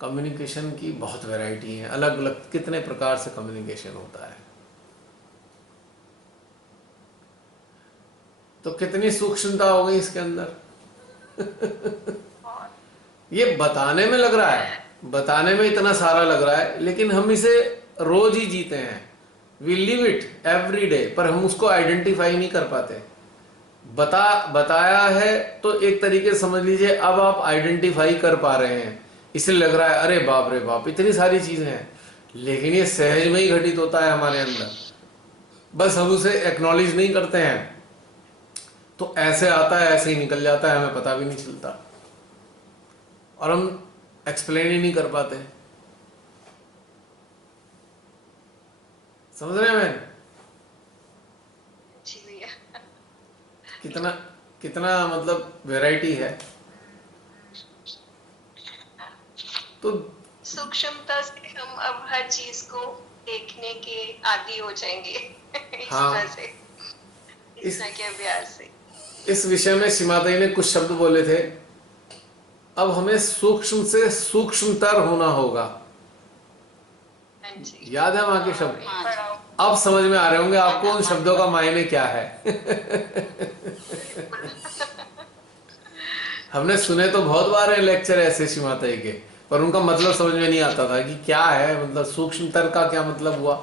कम्युनिकेशन की बहुत वैरायटी है, अलग अलग कितने प्रकार से कम्युनिकेशन होता है। तो कितनी सूक्ष्मता हो गई इसके अंदर। ये बताने में लग रहा है, बताने में इतना सारा लग रहा है, लेकिन हम इसे रोज ही जीते हैं, we live it every day, पर हम उसको आइडेंटिफाई नहीं कर पाते। बताया है तो एक तरीके से समझ लीजिए अब आप आइडेंटिफाई कर पा रहे हैं, इसलिए लग रहा है अरे बाप रे बाप इतनी सारी चीजें हैं, लेकिन ये सहज में ही घटित होता है हमारे अंदर, बस हम उसे एक्नॉलेज नहीं करते हैं। तो ऐसे आता है, ऐसे ही निकल जाता है, हमें पता भी नहीं चलता, और हम एक्सप्लेन ही नहीं कर पाते। समझ रहे हैं मैं जी भैया। कितना कितना मतलब वैरायटी है। हर चीज को देखने के आदी हो जाएंगे इस हाँ। तरह से, इस इस तरह के अभ्यास से। इस विषय में सीमाताई ने कुछ शब्द बोले थे, अब हमें सूक्ष्म से सूक्ष्मतर होना होगा। हाँ जी। याद है वहां के शब्द? एक पड़ाव। अब समझ में आ रहे होंगे आपको उन शब्दों का मायने क्या है। हमने सुने तो बहुत बार है लेक्चर ऐसे सीमाताई के, पर उनका मतलब समझ में नहीं आता था कि क्या है, मतलब सूक्ष्मतर का क्या मतलब हुआ।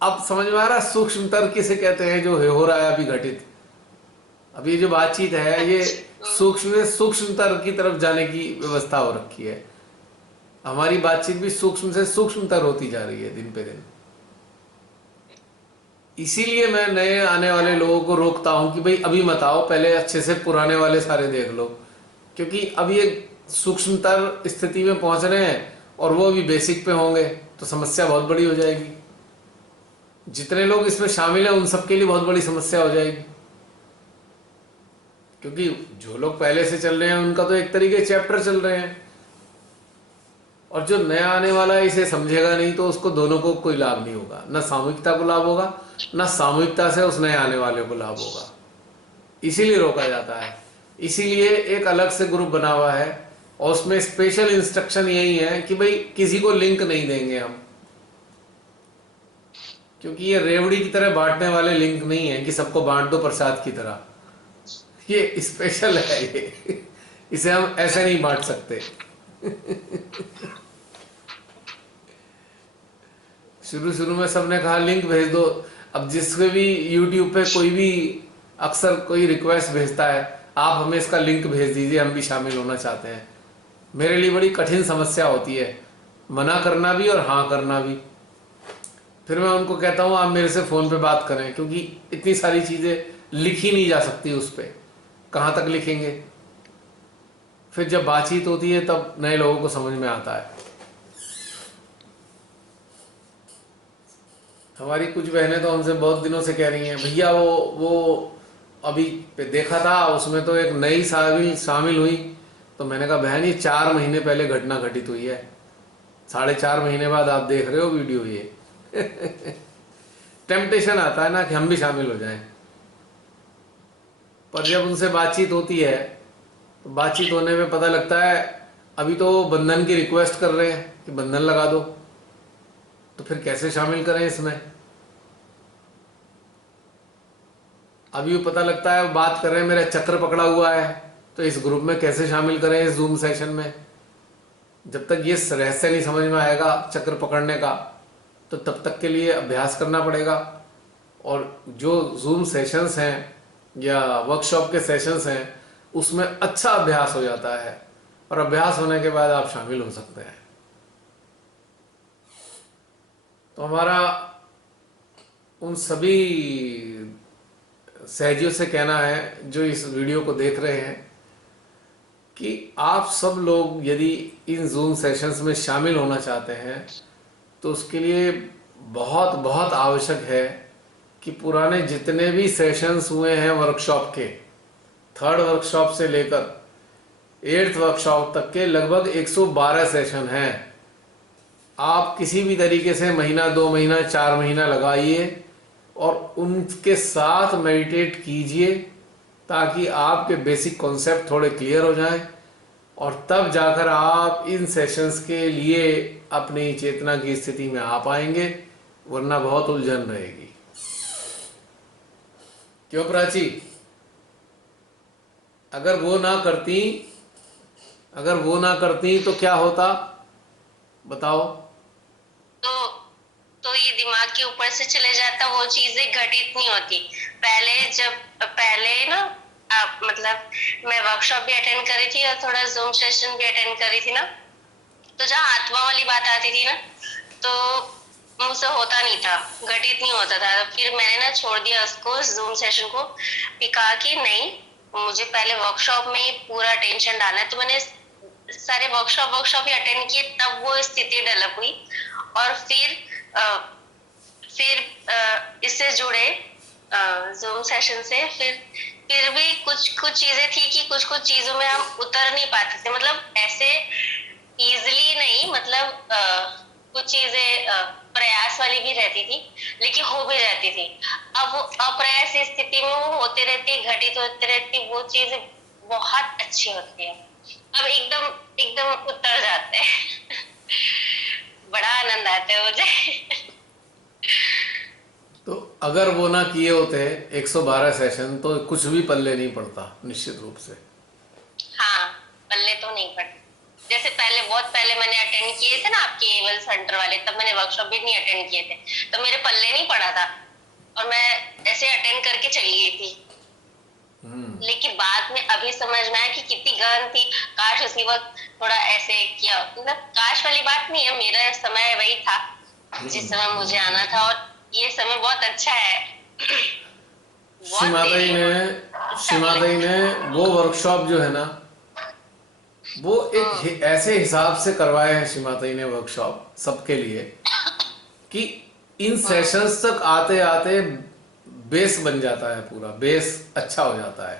अब समझ में आ रहा सूक्ष्मतर किसे कहते हैं, जो हो रहा है अभी घटित। अब ये जो बातचीत है ये सूक्ष्म से सूक्ष्मतर की तरफ जाने की व्यवस्था हो रखी है। हमारी बातचीत भी सूक्ष्म से सूक्ष्मतर होती जा रही है दिन पे दिन। इसीलिए मैं नए आने वाले लोगों को रोकता हूं कि भाई अभी मत आओ, पहले अच्छे से पुराने वाले सारे देख लो, क्योंकि अब ये सूक्ष्मतर स्थिति में पहुंच रहे हैं और वो अभी बेसिक पे होंगे तो समस्या बहुत बड़ी हो जाएगी। जितने लोग इसमें शामिल हैं उन सबके लिए बहुत बड़ी समस्या हो जाएगी, क्योंकि जो लोग पहले से चल रहे हैं उनका तो एक तरीके चैप्टर चल रहे हैं, और जो नया आने वाला है इसे समझेगा नहीं तो उसको दोनों को कोई लाभ नहीं होगा। न सामूहिकता को लाभ होगा, न सामूहिकता से उस नए आने वाले को लाभ होगा। इसीलिए रोका जाता है। इसीलिए एक अलग से ग्रुप बना हुआ है और उसमें स्पेशल इंस्ट्रक्शन यही है कि भाई किसी को लिंक नहीं देंगे हम, क्योंकि ये रेवड़ी की तरह बांटने वाले लिंक नहीं है कि सबको बांट दो प्रसाद की तरह। ये स्पेशल है, ये इसे हम ऐसे नहीं बांट सकते। शुरू शुरू में सबने कहा लिंक भेज दो। अब जिसके भी YouTube पे कोई भी अक्सर कोई रिक्वेस्ट भेजता है, आप हमें इसका लिंक भेज दीजिए, हम भी शामिल होना चाहते हैं। मेरे लिए बड़ी कठिन समस्या होती है मना करना भी और हाँ करना भी। फिर मैं उनको कहता हूँ आप मेरे से फ़ोन पे बात करें, क्योंकि इतनी सारी चीज़ें लिखी नहीं जा सकती उस पर, कहाँ तक लिखेंगे। फिर जब बातचीत होती है तब नए लोगों को समझ में आता है। हमारी कुछ बहनें तो हमसे बहुत दिनों से कह रही हैं भैया वो अभी देखा था उसमें तो एक नई शामिल हुई। तो मैंने कहा बहन ये 4 महीने पहले घटना घटित हुई है, 4.5 महीने बाद आप देख रहे हो वीडियो ये। टेम्पटेशन आता है ना कि हम भी शामिल हो जाएं, पर जब उनसे बातचीत होती है तो बातचीत होने में पता लगता है अभी तो बंधन की रिक्वेस्ट कर रहे हैं कि बंधन लगा दो, तो फिर कैसे शामिल करें इसमें। अभी वो पता लगता है बात कर रहे हैं मेरा चक्र पकड़ा हुआ है, तो इस ग्रुप में कैसे शामिल करें इस जूम सेशन में। जब तक ये रहस्य नहीं समझ में आएगा चक्र पकड़ने का, तो तब तक के लिए अभ्यास करना पड़ेगा। और जो जूम सेशंस हैं या वर्कशॉप के सेशंस हैं उसमें अच्छा अभ्यास हो जाता है, और अभ्यास होने के बाद आप शामिल हो सकते हैं। तो हमारा उन सभी सहजियों से कहना है जो इस वीडियो को देख रहे हैं कि आप सब लोग यदि इन जूम सेशंस में शामिल होना चाहते हैं तो उसके लिए बहुत बहुत आवश्यक है कि पुराने जितने भी सेशंस हुए हैं वर्कशॉप के, 3rd वर्कशॉप से लेकर 8th वर्कशॉप तक के लगभग 112 सेशन हैं। आप किसी भी तरीके से महीना, 2 महीना, 4 महीना लगाइए और उनके साथ मेडिटेट कीजिए, ताकि आपके बेसिक कॉन्सेप्ट थोड़े क्लियर हो जाएं, और तब जाकर आप इन सेशंस के लिए अपनी चेतना की स्थिति में आ पाएंगे, वरना बहुत उलझन रहेगी। क्यों प्राची? अगर वो ना करती तो क्या होता बताओ। तो ये दिमाग के ऊपर से चले जाता, वो चीजें घटित नहीं होती। पहले ना आप मतलब मैं वर्कशॉप भी अटेंड करी थी और थोड़ा जूम सेशन भी अटेंड करी थी ना, तो जहाँ आत्मा वाली बात आती थी ना तो मुझसे होता नहीं था, घटित नहीं होता था। फिर मैंने ना छोड़ दिया उसको, जूम सेशन को, फिर कहा कि नहीं मुझे पहले वर्कशॉप में ही पूरा अटेंशन डालना है। तो मैंने सारे वर्कशॉप ही अटेंड किए, तब वो स्थिति डेवलप हुई। और फिर इससे जुड़े जूम सेशन से फिर भी कुछ चीजें थी कि कुछ चीजों में हम उतर नहीं पाते थे। मतलब ऐसे इजली नहीं, मतलब कुछ चीजें प्रयास वाली भी रहती थी, लेकिन हो भी जाती थी। अब वो अप्रयास की स्थिति में वो होते रहती, घटित होते रहती, वो चीजें बहुत अच्छी होती है। अब एकदम एकदम उतर जाते हैं। बड़ा आनंद आता है मुझे। तो अगर वो ना किए होते 112 सेशन तो कुछ भी पल्ले नहीं पड़ता निश्चित रूप से। हाँ, पल्ले तो नहीं पड़ते। जैसे पहले, बहुत पहले मैंने अटेंड किए थे ना आपके एवल सेंटर वाले, तब मैंने वर्कशॉप भी नहीं अटेंड किए थे, तो मेरे पल्ले नहीं पड़ा था और मैं ऐसे अटेंड करके चली गई थी। लेकिन बाद में अभी समझ में आया कि कितनी गहन थी। काश उसी वक्त थोड़ा ऐसे किया, मतलब काश वाली बात नहीं है, मेरा समय वही था जिस समय मुझे आना था, और ये समय बहुत अच्छा है। श्रीमाता जी ने वो वर्कशॉप जो है ना, वो एक ऐसे हिसाब से करवाए हैं श्रीमाता जी ने वर्कशॉप सबके लिए कि इन सेशंस तक आते आते बेस बन जाता है, पूरा बेस अच्छा हो जाता है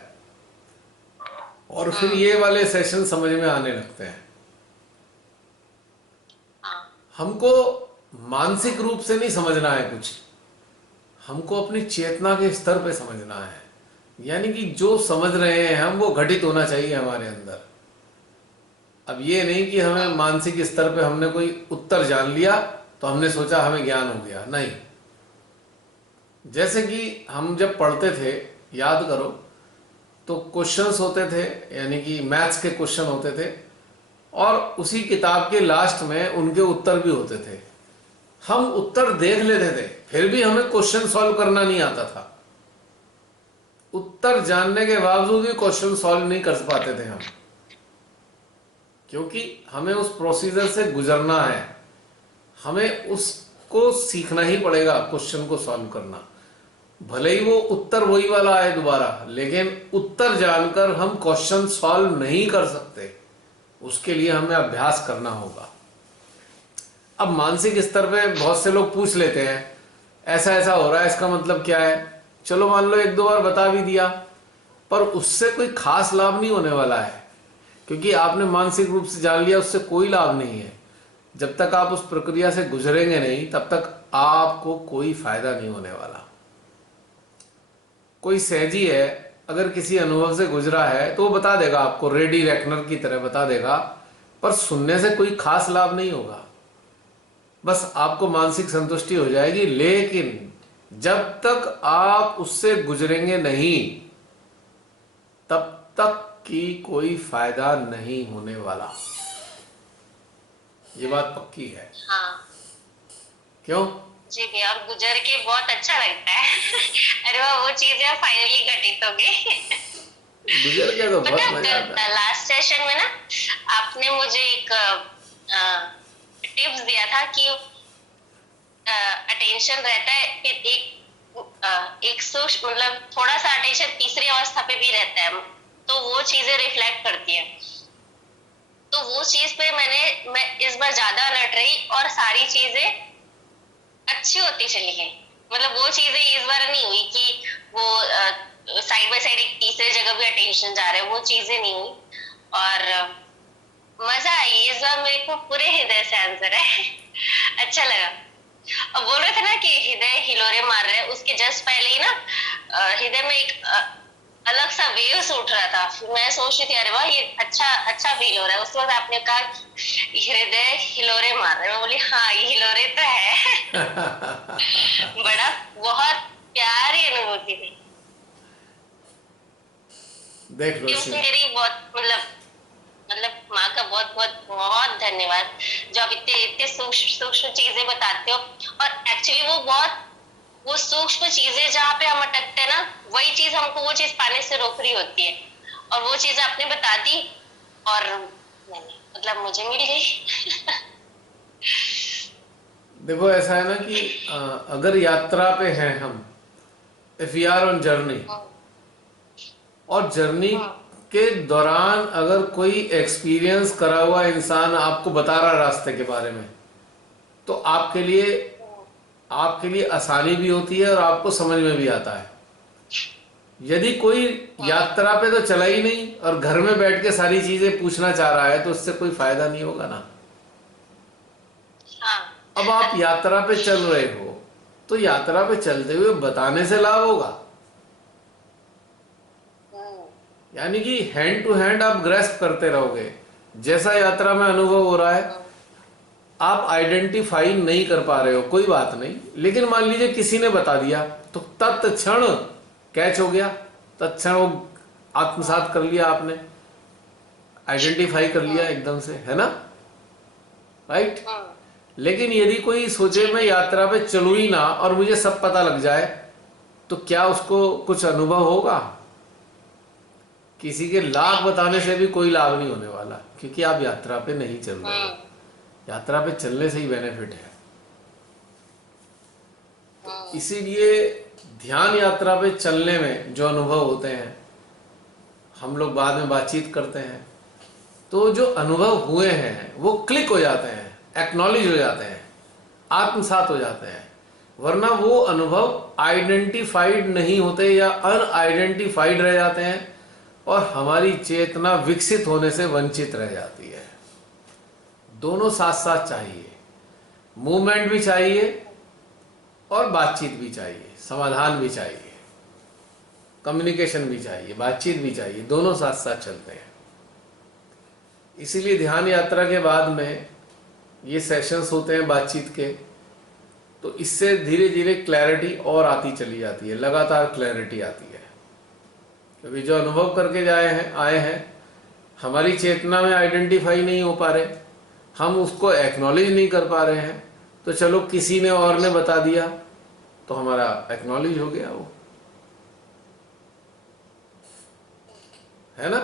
और फिर ये वाले सेशन समझ में आने लगते हैं। हमको मानसिक रूप से नहीं समझना है कुछ, हमको अपनी चेतना के स्तर पे समझना है। यानी कि जो समझ रहे हैं हम, वो घटित होना चाहिए हमारे अंदर। अब ये नहीं कि हमें मानसिक स्तर पे हमने कोई उत्तर जान लिया तो हमने सोचा हमें ज्ञान हो गया, नहीं। जैसे कि हम जब पढ़ते थे, याद करो, तो क्वेश्चंस होते थे, यानी कि मैथ्स के क्वेश्चन होते थे और उसी किताब के लास्ट में उनके उत्तर भी होते थे। हम उत्तर देख लेते थे, फिर भी हमें क्वेश्चन सॉल्व करना नहीं आता था। उत्तर जानने के बावजूद भी क्वेश्चन सॉल्व नहीं कर पाते थे हम, क्योंकि हमें उस प्रोसीजर से गुजरना है, हमें उसको सीखना ही पड़ेगा क्वेश्चन को सॉल्व करना। भले ही वो उत्तर वही वाला आए दोबारा, लेकिन उत्तर जानकर हम क्वेश्चन सॉल्व नहीं कर सकते, उसके लिए हमें अभ्यास करना होगा। अब मानसिक स्तर पे बहुत से लोग पूछ लेते हैं ऐसा ऐसा हो रहा है, इसका मतलब क्या है। चलो मान लो एक दो बार बता भी दिया, पर उससे कोई खास लाभ नहीं होने वाला है, क्योंकि आपने मानसिक रूप से जान लिया, उससे कोई लाभ नहीं है। जब तक आप उस प्रक्रिया से गुजरेंगे नहीं, तब तक आपको कोई फायदा नहीं होने वाला। कोई सहजी है, अगर किसी अनुभव से गुजरा है तो वो बता देगा आपको, रेडी रेकनर की तरह बता देगा, पर सुनने से कोई खास लाभ नहीं होगा। बस आपको मानसिक संतुष्टि हो जाएगी, लेकिन जब तक आप उससे गुजरेंगे नहीं, तब तक की कोई फायदा नहीं होने वाला। ये बात पक्की है। हाँ क्यों? जी भैया, और गुजर के बहुत अच्छा लगता है। अरे वाह, वो चीजें फाइनली घटित हो गई। गुजर के तो बहुत मजा आता है। लास्ट सेशन में ना आपने मुझे एक टिप्स दिया था कि अटेंशन रहता है, फिर एक सूक्ष्म, मतलब थोड़ा सा अटेंशन तीसरी अवस्था पे भी रहता है, तो वो चीजें रिफ्लेक्ट करती है। तो वो चीज पे मैं इस बार ज्यादा अलर्ट रही और सारी चीजें अच्छी होती चली गई। मतलब वो चीजें इस बार नहीं हुई कि वो साइड बाय साइड एक तीसरे जगह भी अटेंशन जा रहा है, वो चीजें नहीं हुई और मजा आई। इस बार मेरे को पूरे हृदय से आंसर है। अच्छा लगा। अब बोल रहे थे ना कि हृदय हिलोरे मार रहे हैं, उसके जस्ट पहले ही ना हृदय में एक अलग सा वेव्स उठ रहा था। फिर मैं सोच रही थी अरे वाह, ये अच्छा फील हो रहा है। उस वक्त आपने कहा हृदय हिलोरे मार रहे हैं, मैं बोली हाँ, ये हिलोरे तो है। बड़ा बहुत प्यारी अनुभूति थी। देख लो, मेरी बहुत मतलब माँ का बहुत बहुत बहुत धन्यवाद, जो आप इतने सूक्ष्म चीजें बताते हो। और एक्चुअली वो सूक्ष्म चीजें जहाँ पे हम अटकते हैं ना, वही चीज हमको वो चीज पाने से रोक रही होती है, और वो चीज आपने बता दी और मतलब मुझे मिल गई। देखो ऐसा है ना कि अगर यात्रा पे हैं हम, if we are on journey, और जर्नी के दौरान अगर कोई एक्सपीरियंस करा हुआ इंसान आपको बता रहा रास्ते के बारे में, तो आपके लिए आसानी भी होती है और आपको समझ में भी आता है। यदि कोई यात्रा पे तो चला ही नहीं और घर में बैठ के सारी चीजें पूछना चाह रहा है, तो उससे कोई फायदा नहीं होगा ना। अब आप यात्रा पे चल रहे हो तो यात्रा पे चलते हुए बताने से लाभ होगा, यानी कि हैंड टू हैंड आप ग्रैस्प करते रहोगे। जैसा यात्रा में अनुभव हो रहा है आप आइडेंटिफाई नहीं कर पा रहे हो, कोई बात नहीं, लेकिन मान लीजिए किसी ने बता दिया तो तत्क्षण कैच हो गया, तत्क्षण वो आत्मसात कर लिया आपने, आइडेंटिफाई कर लिया एकदम से, है ना, राइट। लेकिन यदि कोई सोचे मैं यात्रा पे चलूं ही ना और मुझे सब पता लग जाए तो क्या उसको कुछ अनुभव होगा? किसी के लाभ बताने से भी कोई लाभ नहीं होने वाला, क्योंकि आप यात्रा पे नहीं चल रहे हो। यात्रा पे चलने से ही बेनिफिट है। इसीलिए ध्यान यात्रा पे चलने में जो अनुभव होते हैं, हम लोग बाद में बातचीत करते हैं, तो जो अनुभव हुए हैं वो क्लिक हो जाते हैं, एक्नॉलेज हो जाते हैं, आत्मसात हो जाते हैं। वरना वो अनुभव आइडेंटिफाइड नहीं होते या अनआइडेंटिफाइड रह जाते हैं और हमारी चेतना विकसित होने से वंचित रह जाती है। दोनों साथ साथ चाहिए, मूवमेंट भी चाहिए और बातचीत भी चाहिए, समाधान भी चाहिए, कम्युनिकेशन भी चाहिए, बातचीत भी चाहिए, दोनों साथ साथ चलते हैं। इसीलिए ध्यान यात्रा के बाद में ये सेशंस होते हैं बातचीत के, तो इससे धीरे धीरे क्लैरिटी और आती चली जाती है, लगातार क्लैरिटी आती है। क्योंकि जो अनुभव करके आए हैं हमारी चेतना में आइडेंटिफाई नहीं हो पा रहे, हम उसको एक्नॉलेज नहीं कर पा रहे हैं, तो चलो किसी ने और ने बता दिया तो हमारा एक्नॉलेज हो गया, वो है ना।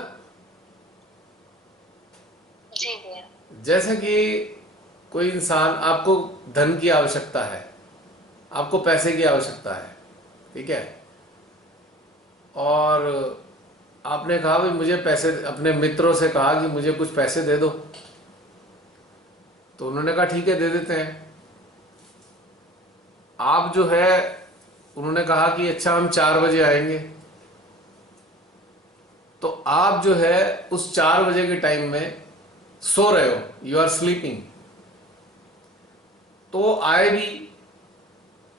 जी भैया। जैसे कि कोई इंसान, आपको धन की आवश्यकता है, आपको पैसे की आवश्यकता है, ठीक है, और आपने कहा भाई मुझे पैसे, अपने मित्रों से कहा कि मुझे कुछ पैसे दे दो, तो उन्होंने कहा ठीक है दे देते हैं। आप जो है, उन्होंने कहा कि अच्छा हम 4 बजे आएंगे, तो आप जो है उस 4 बजे के टाइम में सो रहे हो, यू आर स्लीपिंग, तो आए भी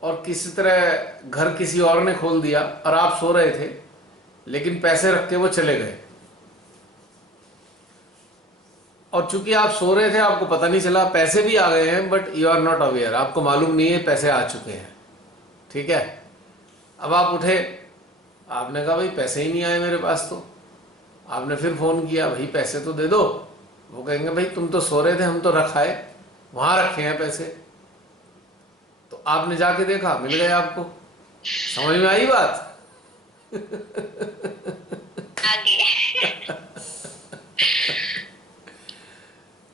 और किसी तरह घर किसी और ने खोल दिया और आप सो रहे थे, लेकिन पैसे रख के वो चले गए, और चूंकि आप सो रहे थे आपको पता नहीं चला, पैसे भी आ गए हैं but you are not aware, आपको मालूम नहीं है पैसे आ चुके हैं, ठीक है। अब आप उठे, आपने कहा भाई पैसे ही नहीं आए मेरे पास, तो आपने फिर फोन किया, भाई पैसे तो दे दो। वो कहेंगे भाई तुम तो सो रहे थे, हम तो रखाए, वहां रखे हैं पैसे। तो आपने जाके देखा, मिल गए आपको। समझ में आई बात? आगे।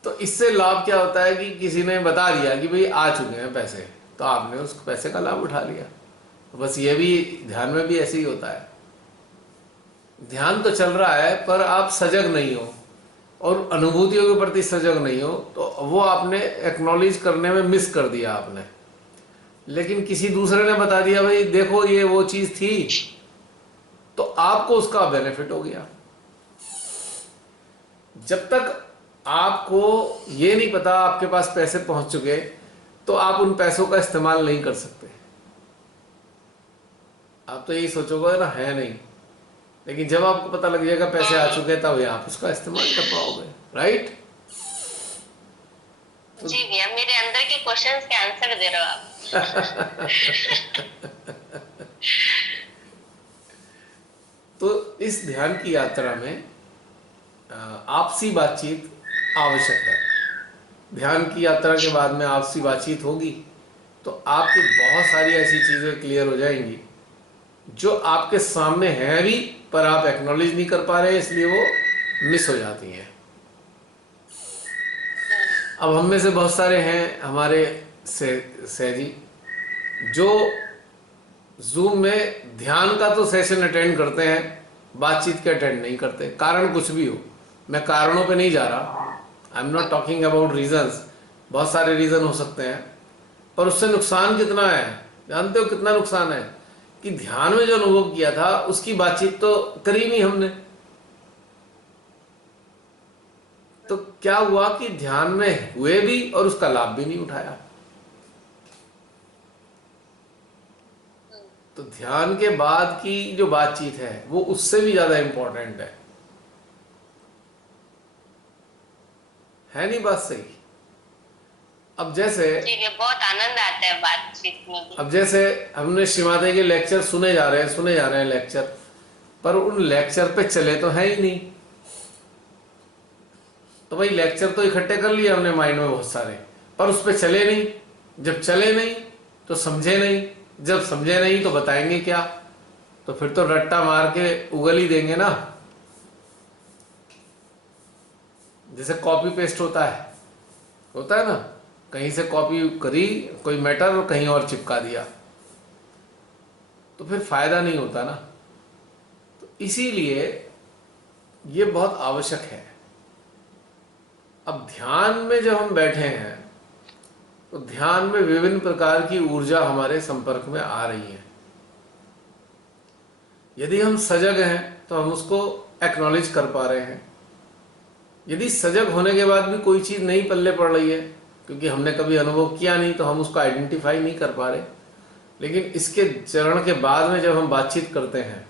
तो इससे लाभ क्या होता है कि किसी ने बता दिया कि भाई आ चुके हैं पैसे, तो आपने उस पैसे का लाभ उठा लिया। तो बस ये भी ध्यान में भी ऐसे ही होता है, ध्यान तो चल रहा है पर आप सजग नहीं हो और अनुभूतियों के प्रति सजग नहीं हो, तो वो आपने एक्नॉलेज करने में मिस कर दिया आपने। लेकिन किसी दूसरे ने बता दिया भाई देखो ये वो चीज थी, तो आपको उसका बेनिफिट हो गया। जब तक आपको ये नहीं पता आपके पास पैसे पहुंच चुके, तो आप उन पैसों का इस्तेमाल नहीं कर सकते। आप तो यही सोचोगे ना है नहीं, लेकिन जब आपको पता लग जाएगा पैसे आ चुके तब आप उसका इस्तेमाल कर पाओगे, राइट। जी भैया, मेरे अंदर के क्वेश्चंस के आंसर दे रहे हो आप। तो इस ध्यान की यात्रा में आपसी बातचीत आवश्यक है। ध्यान की यात्रा के बाद में आपसी बातचीत होगी तो आपकी बहुत सारी ऐसी चीजें क्लियर हो जाएंगी जो आपके सामने हैं भी, पर आप एक्नॉलेज नहीं कर पा रहे, इसलिए वो मिस हो जाती हैं। अब हम में से बहुत सारे हैं हमारे सहजी जो जूम में ध्यान का तो सेशन अटेंड करते हैं, बातचीत के अटेंड नहीं करते। कारण कुछ भी हो, मैं कारणों पे नहीं जा रहा, I am not talking about reasons. बहुत सारे रीजन हो सकते हैं, पर उससे नुकसान कितना है जानते हो? कितना नुकसान है कि ध्यान में जो अनुभव किया था उसकी बातचीत तो करी नहीं हमने। तो क्या हुआ कि ध्यान में हुए भी और उसका लाभ भी नहीं उठाया। तो ध्यान के बाद की जो बातचीत है वो उससे भी ज्यादा इंपॉर्टेंट है नहीं बात सही? अब जैसे ठीक है, बहुत आनंद आता है बातचीत में भी। अब जैसे हमने श्रीमाता के लेक्चर सुने जा रहे हैं लेक्चर, पर उन लेक्चर पे चले तो है ही नहीं। तो भाई लेक्चर तो इकट्ठे कर लिए हमने माइंड में बहुत सारे, पर उस पे चले नहीं। जब चले नहीं तो समझे नहीं, जब समझे नहीं तो बताएंगे क्या? तो फिर तो रट्टा मार के उगल ही देंगे ना। जैसे कॉपी पेस्ट होता है ना, कहीं से कॉपी करी कोई मैटर और कहीं और चिपका दिया, तो फिर फायदा नहीं होता ना। तो इसीलिए ये बहुत आवश्यक है। अब ध्यान में जब हम बैठे हैं तो ध्यान में विभिन्न प्रकार की ऊर्जा हमारे संपर्क में आ रही है। यदि हम सजग हैं तो हम उसको एक्नॉलेज कर पा रहे हैं। यदि सजग होने के बाद भी कोई चीज नहीं पल्ले पड़ रही है, क्योंकि हमने कभी अनुभव किया नहीं, तो हम उसको आइडेंटिफाई नहीं कर पा रहे। लेकिन इसके चरण के बाद में जब हम बातचीत करते हैं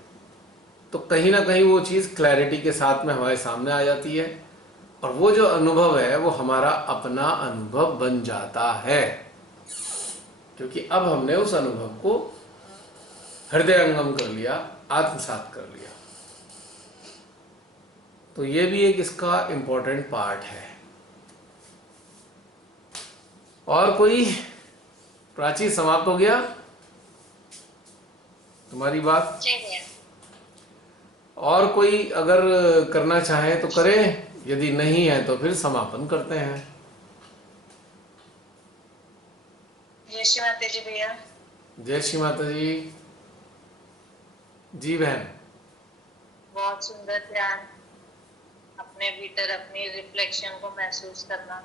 तो कहीं ना कहीं वो चीज क्लैरिटी के साथ में हमारे सामने आ जाती है, और वो जो अनुभव है वो हमारा अपना अनुभव बन जाता है, क्योंकि अब हमने उस अनुभव को हृदयंगम कर लिया, आत्मसात कर लिया। तो ये भी एक इसका इंपॉर्टेंट पार्ट है। और कोई? प्राची, समाप्त हो गया तुम्हारी बात? जी भैया। और कोई अगर करना चाहे तो करे, यदि नहीं है तो फिर समापन करते हैं। जय श्री माता जी भैया। जय श्री माता जी। जी बहन। बहुत सुंदर ध्यान, अपने भीतर अपनी रिफ्लेक्शन को महसूस करना,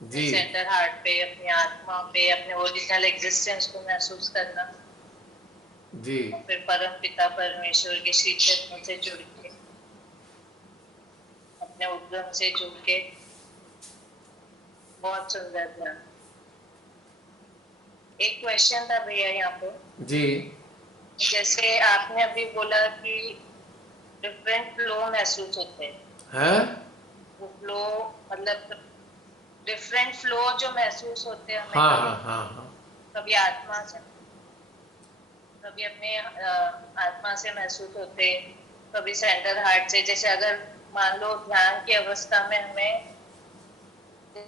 जी सेंटर हार्ट पे, अपनी आत्मा पे, अपने ओरिजिनल एग्जिस्टेंस को महसूस करना, जी फिर परम पिता परमेश्वर के श्री चरणों से जुड़ के, अपने उद्गम से जुड़ के। बहुत सुंदर ध्यान। एक क्वेश्चन था भैया यहाँ पर। जी। जैसे आपने अभी बोला कि डिफरेंट फ्लो महसूस होते हैं, वो फ्लो मतलब डिफरेंट फ्लो जो महसूस होते हैं हमें, हाँ। कभी आत्मा से, कभी अपने आत्मा से महसूस होते, कभी सेंटर हार्ट से। जैसे अगर मान लो ध्यान की अवस्था में हमें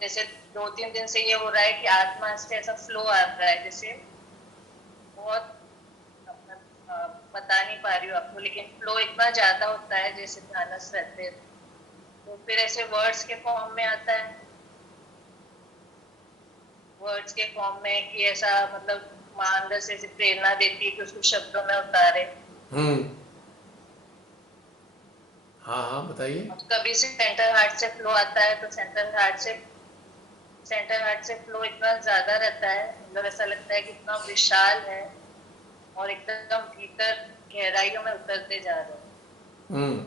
जैसे 2-3 दिन से ये हो रहा है कि आत्मा से ऐसा फ्लो आ रहा है, जैसे बहुत बता नहीं पा रही हूँ आपको, लेकिन फ्लो इतना ज्यादा होता है जैसे ध्यानस्थ रहते हैं, तो फिर ऐसे वर्ड्स के फॉर्म में आता है, वर्ड्स के फॉर्म में कि ऐसा मतलब माँ अंदर से ऐसी प्रेरणा देती है कि उसको शब्दों में उतारे। हाँ बताइए। कभी से सेंटर हार्ट से फ्लो आता है, तो सेंटर हार्ट से फ्लो इतना ज्यादा रहता है, मतलब ऐसा लगता है कि इतना विशाल है और एकदम भीतर गहराइयों में उतरते जा रहे हैं।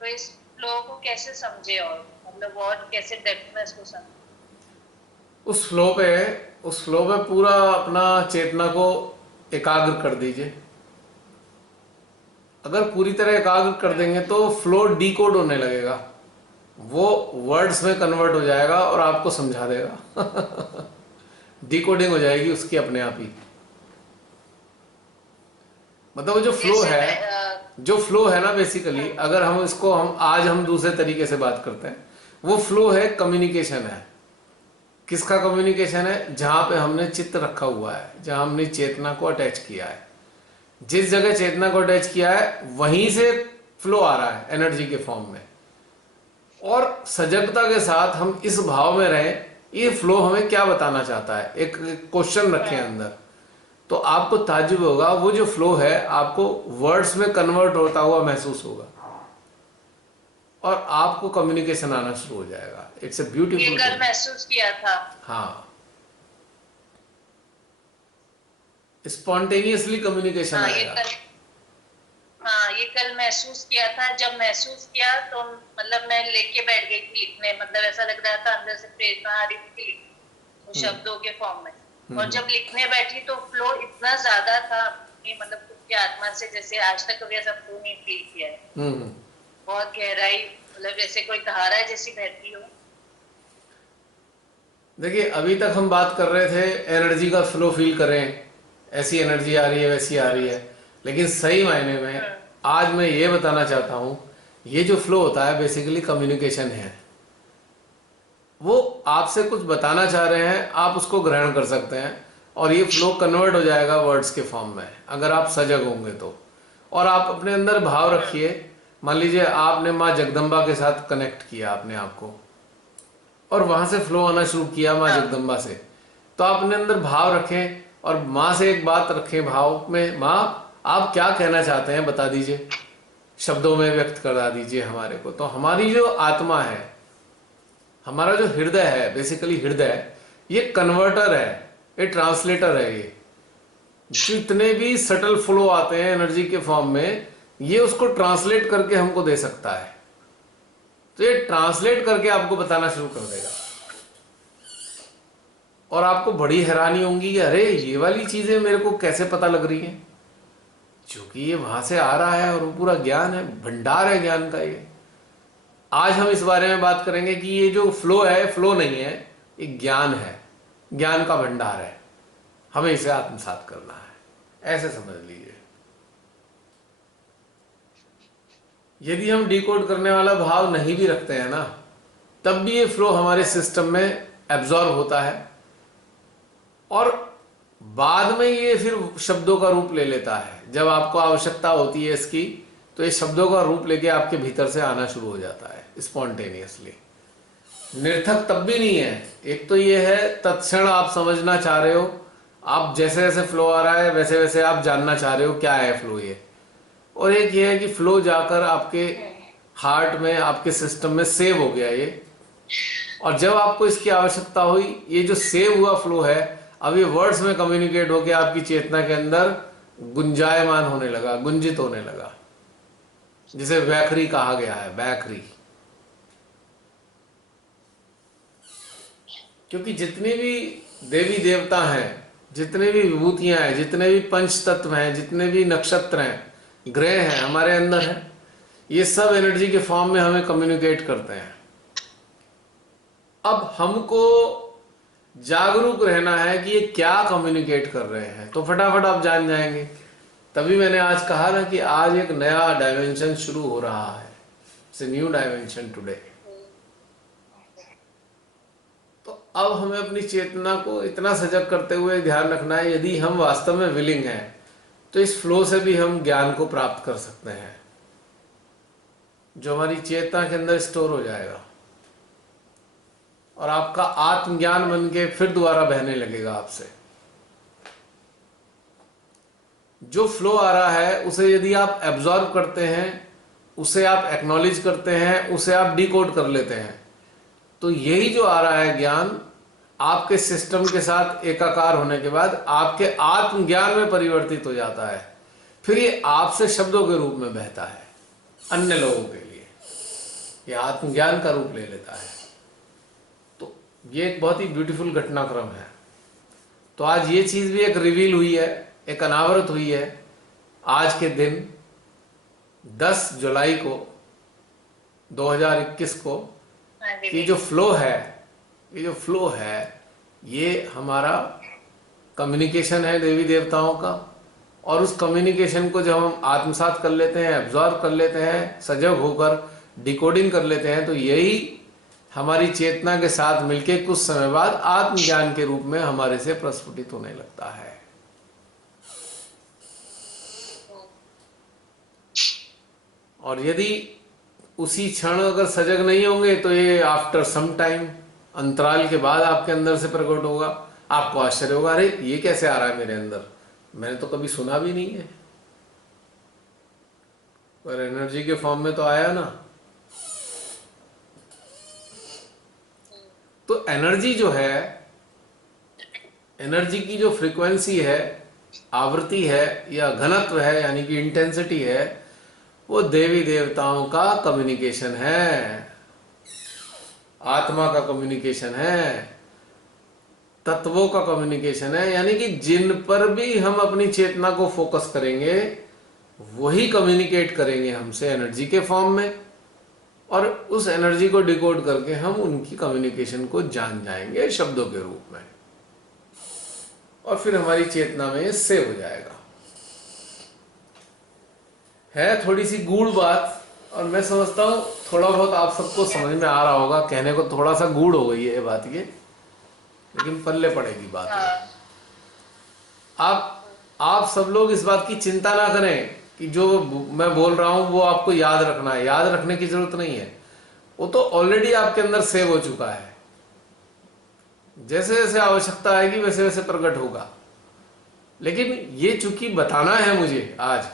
तो इस फ्लो को कैसे समझे, और मतलब और कैसे डेप्थ में इसको समझे? उस फ्लो पे पूरा अपना चेतना को एकाग्र कर दीजिए। अगर पूरी तरह एकाग्र कर देंगे तो फ्लो डीकोड होने लगेगा, वो वर्ड्स में कन्वर्ट हो जाएगा और आपको समझा देगा। डीकोडिंग हो जाएगी उसकी अपने आप ही। मतलब जो फ्लो है ना, बेसिकली अगर हम इसको आज हम दूसरे तरीके से बात करते हैं, वो फ्लो है, कम्युनिकेशन है। किसका कम्युनिकेशन है? जहां पे हमने चित्त रखा हुआ है, जहां हमने चेतना को अटैच किया है, जिस जगह चेतना को अटैच किया है वहीं से फ्लो आ रहा है एनर्जी के फॉर्म में। और सजगता के साथ हम इस भाव में रहें, ये फ्लो हमें क्या बताना चाहता है, एक क्वेश्चन रखें अंदर, तो आपको ताज्जुब होगा। वो जो फ्लो है आपको वर्ड्स में कन्वर्ट होता हुआ महसूस होगा और आपको कम्युनिकेशन आना शुरू हो जाएगा। It's a beautiful. ये कल महसूस किया था। हाँ, स्पॉन्टेनियसली कम्युनिकेशन आएगा। ये कल महसूस किया था। जब महसूस किया तो मतलब मैं लेके बैठ गई थी लिखने, मतलब ऐसा लग रहा था अंदर से प्रेरणा आ रही थी शब्दों के फॉर्म में। और जब लिखने बैठी तो फ्लो इतना ज्यादा था कि मतलब खुद की आत्मा से, जैसे आज तक कभी ऐसा फ्लो नहीं फील किया है। बहुत गहराई, मतलब जैसे कोई धारा जैसी बहती हो। देखिए, अभी तक हम बात कर रहे थे एनर्जी का फ्लो फील करें, ऐसी एनर्जी आ रही है, वैसी आ रही है, लेकिन सही मायने में आज मैं ये बताना चाहता हूँ, ये जो फ्लो होता है बेसिकली कम्युनिकेशन है। वो आपसे कुछ बताना चाह रहे हैं, आप उसको ग्रहण कर सकते हैं और ये फ्लो कन्वर्ट हो जाएगा वर्ड्स के फॉर्म में, अगर आप सजग होंगे तो। और आप अपने अंदर भाव रखिए, मान लीजिए आपने माँ जगदम्बा के साथ कनेक्ट किया अपने आप को और वहां से फ्लो आना शुरू किया माँ जगदम्बा से, तो आप अपने अंदर भाव रखें और माँ से एक बात रखें भाव में, माँ आप क्या कहना चाहते हैं बता दीजिए, शब्दों में व्यक्त करा दीजिए हमारे को। तो हमारी जो आत्मा है, हमारा जो हृदय है, बेसिकली हृदय ये कन्वर्टर है, ये ट्रांसलेटर है। ये जितने भी सटल फ्लो आते हैं एनर्जी के फॉर्म में, ये उसको ट्रांसलेट करके हमको दे सकता है। तो ये ट्रांसलेट करके आपको बताना शुरू कर देगा और आपको बड़ी हैरानी होगी कि अरे ये वाली चीजें मेरे को कैसे पता लग रही हैं, क्योंकि ये वहां से आ रहा है और वो पूरा ज्ञान है, भंडार है ज्ञान का ये। आज हम इस बारे में बात करेंगे कि ये जो फ्लो है, फ्लो नहीं है, ये ज्ञान है, ज्ञान का भंडार है, हमें इसे आत्मसात करना है, ऐसे समझ लीजिए। यदि हम डिकोड करने वाला भाव नहीं भी रखते हैं ना, तब भी ये फ्लो हमारे सिस्टम में एब्जॉर्ब होता है और बाद में ये फिर शब्दों का रूप ले लेता है। जब आपको आवश्यकता होती है इसकी, तो ये शब्दों का रूप लेके आपके भीतर से आना शुरू हो जाता है स्पॉन्टेनियसली। निर्थक तब भी नहीं है। एक तो ये है तत्क्षण आप समझना चाह रहे हो, आप जैसे जैसे फ्लो आ रहा है वैसे वैसे आप जानना चाह रहे हो क्या है फ्लो ये। और एक ये है कि फ्लो जाकर आपके हार्ट में, आपके सिस्टम में सेव हो गया ये, और जब आपको इसकी आवश्यकता हुई, ये जो सेव हुआ फ्लो है अब ये वर्ड्स में कम्युनिकेट होकर आपकी चेतना के अंदर गुंजायमान होने लगा, गुंजित होने लगा, जिसे वैखरी कहा गया है, वैखरी। क्योंकि जितने भी देवी देवता हैं, जितने भी विभूतियां हैं, जितने भी पंच तत्व हैं, जितने भी नक्षत्र हैं, ग्रह हैं हमारे अंदर हैं, ये सब एनर्जी के फॉर्म में हमें कम्युनिकेट करते हैं। अब हमको जागरूक रहना है कि ये क्या कम्युनिकेट कर रहे हैं, तो फटाफट आप जान जाएंगे। तभी मैंने आज कहा ना कि आज एक नया डायमेंशन शुरू हो रहा है, it's a new dimension today. तो अब हमें अपनी चेतना को इतना सजग करते हुए ध्यान रखना है, यदि हम वास्तव में विलिंग हैं तो इस फ्लो से भी हम ज्ञान को प्राप्त कर सकते हैं, जो हमारी चेतना के अंदर स्टोर हो जाएगा और आपका आत्मज्ञान बन के फिर दोबारा बहने लगेगा आपसे। जो फ्लो आ रहा है उसे यदि आप एब्जॉर्ब करते हैं, उसे आप एक्नॉलेज करते हैं, उसे आप डिकोड कर लेते हैं, तो यही जो आ रहा है ज्ञान आपके सिस्टम के साथ एकाकार होने के बाद आपके आत्मज्ञान में परिवर्तित हो जाता है। फिर ये आपसे शब्दों के रूप में बहता है अन्य लोगों के लिए, ये आत्मज्ञान का रूप ले लेता है। तो ये एक बहुत ही ब्यूटीफुल घटनाक्रम है। तो आज ये चीज भी एक रिवील हुई है, एक अनावृत हुई है आज के दिन 10 जुलाई को 2021 को, कि जो फ्लो है, ये जो फ्लो है ये हमारा कम्युनिकेशन है देवी देवताओं का। और उस कम्युनिकेशन को जब हम आत्मसात कर लेते हैं, एब्जॉर्ब कर लेते हैं, सजग होकर डिकोडिंग कर लेते हैं, तो यही हमारी चेतना के साथ मिलके कुछ समय बाद आत्मज्ञान के रूप में हमारे से प्रस्फुटित होने लगता है। और यदि उसी क्षण अगर सजग नहीं होंगे तो ये आफ्टर सम टाइम, अंतराल के बाद आपके अंदर से प्रकट होगा। आपको आश्चर्य होगा, अरे ये कैसे आ रहा है मेरे अंदर, मैंने तो कभी सुना भी नहीं है, पर एनर्जी के फॉर्म में तो आया ना। तो एनर्जी जो है, एनर्जी की जो फ्रीक्वेंसी है, आवृत्ति है या घनत्व है, यानी कि इंटेंसिटी है, वो देवी देवताओं का कम्युनिकेशन है, आत्मा का कम्युनिकेशन है। तत्वों का कम्युनिकेशन है, यानी कि जिन पर भी हम अपनी चेतना को फोकस करेंगे वही कम्युनिकेट करेंगे हमसे एनर्जी के फॉर्म में, और उस एनर्जी को डिकोड करके हम उनकी कम्युनिकेशन को जान जाएंगे शब्दों के रूप में, और फिर हमारी चेतना में ये सेव हो जाएगा। है थोड़ी सी गूढ़ बात, और मैं समझता हूं थोड़ा बहुत आप सबको समझ में आ रहा होगा। कहने को थोड़ा सा गूढ़ हो गई है ये बात, ये लेकिन पल्ले पड़ेगी बात। आप सब लोग इस बात की चिंता ना करें कि जो मैं बोल रहा हूं वो आपको याद रखना है। याद रखने की जरूरत नहीं है, वो तो ऑलरेडी आपके अंदर सेव हो चुका है। जैसे जैसे आवश्यकता आएगी वैसे वैसे प्रकट होगा। लेकिन ये चूंकि बताना है मुझे आज,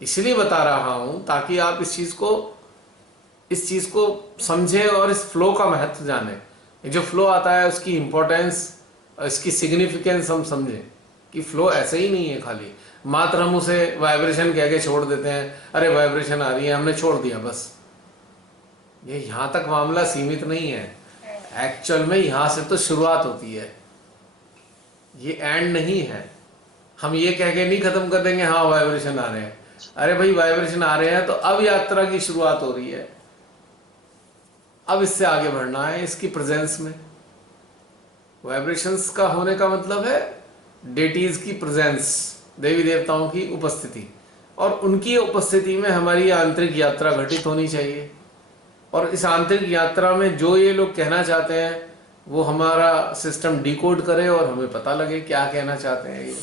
इसलिए बता रहा हूं ताकि आप इस चीज को समझें और इस फ्लो का महत्व जानें। जो फ्लो आता है उसकी इंपॉर्टेंस और इसकी सिग्निफिकेंस हम समझें कि फ्लो ऐसे ही नहीं है खाली मात्र हम उसे वाइब्रेशन कह के छोड़ देते हैं। अरे वाइब्रेशन आ रही है, हमने छोड़ दिया बस। ये यहां तक मामला सीमित नहीं है। एक्चुअल में यहां से तो शुरुआत होती है, ये एंड नहीं है। हम ये कह के नहीं खत्म कर देंगे हाँ वाइब्रेशन आ रहे हैं। अरे भाई वाइब्रेशन आ रहे हैं तो अब यात्रा की शुरुआत हो रही है, अब इससे आगे बढ़ना है इसकी प्रेजेंस में। वाइब्रेशंस का होने का मतलब है डेटीज की प्रेजेंस, देवी देवताओं की उपस्थिति, और उनकी उपस्थिति में हमारी आंतरिक यात्रा घटित होनी चाहिए। और इस आंतरिक यात्रा में जो ये लोग कहना चाहते हैं वो हमारा सिस्टम डिकोड करे और हमें पता लगे क्या कहना चाहते हैं ये,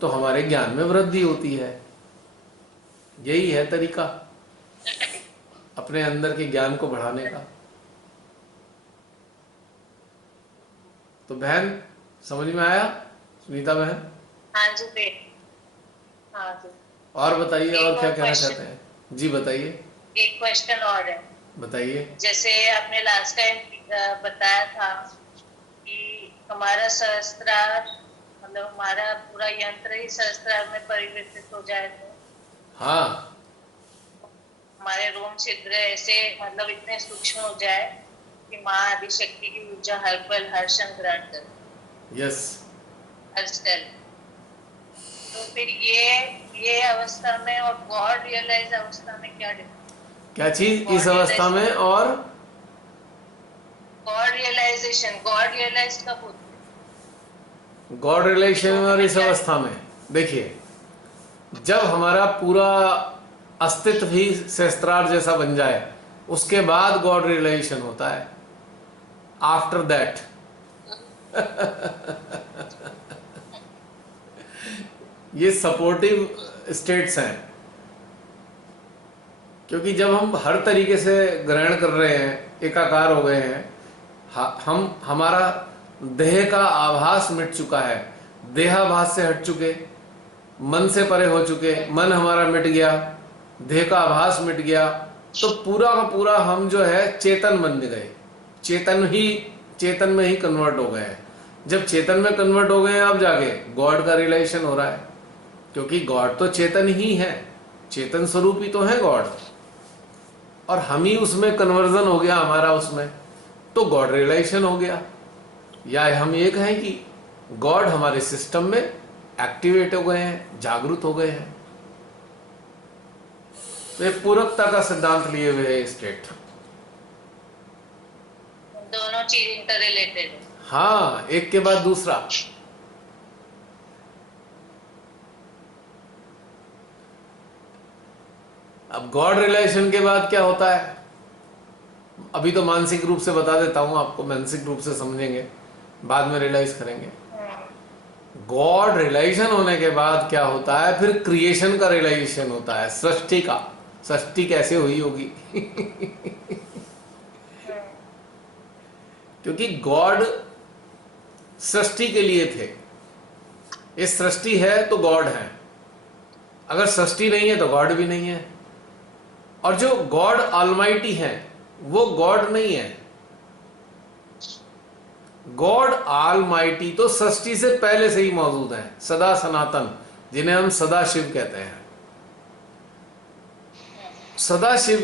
तो हमारे ज्ञान में वृद्धि होती है। यही है तरीका अपने अंदर के ज्ञान को बढ़ाने का। तो बहन समझ में आया? सुनीता बहन? हाँ जी हाँ जी। और बताइए, और क्या कहना question- चाहते हैं? जी बताइए। एक क्वेश्चन और है। बताइए। जैसे आपने लास्ट टाइम बताया था कि हमारा सहस्त्रार मतलब हमारा पूरा यंत्र ही सहस्त्रार में परिवर्तित हो जाए तो हाँ, हमारे रोम छिद्र ऐसे मतलब इतने सूक्ष्म हो जाए कि माँ आदिशक्ति की ऊर्जा हर पल हर क्षण ग्रहण करे, यस। हर सेल। तो फिर ये अवस्था में और गॉड रियलाइज अवस्था में क्या डिफरेंस? क्या चीज इस अवस्था में और गॉड रियलाइज कब होती है? गॉड रिलेशन में और इस अवस्था में देखिए, जब हमारा पूरा अस्तित्व ही सहस्त्रार जैसा बन जाए उसके बाद गॉड रियलाइजेशन होता है। आफ्टर दैट ये सपोर्टिव स्टेट्स हैं, क्योंकि जब हम हर तरीके से ग्रहण कर रहे हैं, एकाकार हो गए हैं, हमारा देह का आभास मिट चुका है, देहाभास से हट चुके, मन से परे हो चुके, मन हमारा मिट गया, देह का आभास मिट गया, तो पूरा का पूरा हम जो है चेतन बन गए, चेतन में ही कन्वर्ट हो गए हैं। जब चेतन में कन्वर्ट हो गए हैं अब जाके गॉड का रियलाइजेशन हो रहा है, क्योंकि गॉड तो चेतन ही है, चेतन स्वरूप ही तो है गॉड, और हम ही उसमें कन्वर्जन हो गया हमारा उसमें, तो गॉड रियलाइजेशन हो गया। या हम ये कहें कि गॉड हमारे सिस्टम में एक्टिवेट हो गए हैं, जागरूक हो गए हैं। तो ये पूरकता का सिद्धांत लिए हुए है स्टेट। दोनों चीज इंटर रिलेटेड है। हाँ, एक के बाद दूसरा। अब गॉड रिलेशन के बाद क्या होता है, अभी तो मानसिक रूप से बता देता हूं आपको, मानसिक रूप से समझेंगे, बाद में रियलाइज करेंगे। गॉड रियलाइजेशन होने के बाद क्या होता है, फिर क्रिएशन का रियलाइजेशन होता है, सृष्टि का। सृष्टि कैसे हुई होगी क्योंकि गॉड सृष्टि के लिए थे। ये सृष्टि है तो गॉड है, अगर सृष्टि नहीं है तो गॉड भी नहीं है। और जो गॉड ऑलमाइटी है वो गॉड नहीं है। गॉड ऑलमाइटी तो सृष्टि से पहले से ही मौजूद है, सदा सनातन, जिन्हें हम सदा शिव कहते हैं। सदाशिव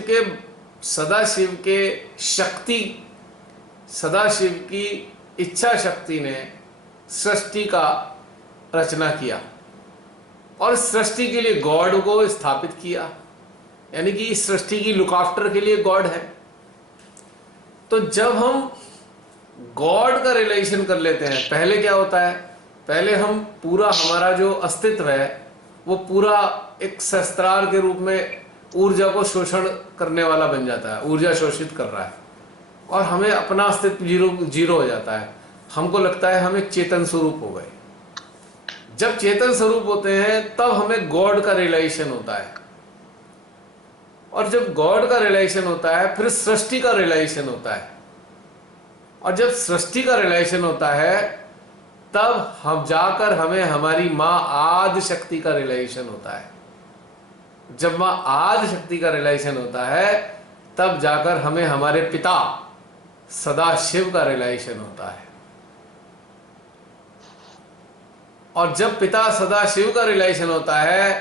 की इच्छा शक्ति ने सृष्टि का रचना किया और सृष्टि के लिए गॉड को स्थापित किया, यानी कि इस सृष्टि की लुक आफ्टर के लिए गॉड है। तो जब हम गॉड का रिलेशन कर लेते हैं, पहले क्या होता है, पहले हम पूरा हमारा जो अस्तित्व है वो पूरा एक शस्त्रार के रूप में ऊर्जा को शोषण करने वाला बन जाता है, ऊर्जा शोषित कर रहा है और हमें अपना अस्तित्व जीरो हो जाता है। हमको लगता है हम एक चेतन स्वरूप हो गए। जब चेतन स्वरूप होते हैं तब हमें गॉड का रिलेशन होता है, और जब गॉड का रिलेशन होता है फिर सृष्टि का रिलेशन होता है, और जब सृष्टि का रिलेशन होता है तब हम जाकर हमें हमारी मां आदि शक्ति का रिलेशन होता है। जब मां आदि शक्ति का रिलेशन होता है तब जाकर हमें हमारे पिता सदाशिव का रिलेशन होता है, और जब पिता सदाशिव का रिलेशन होता है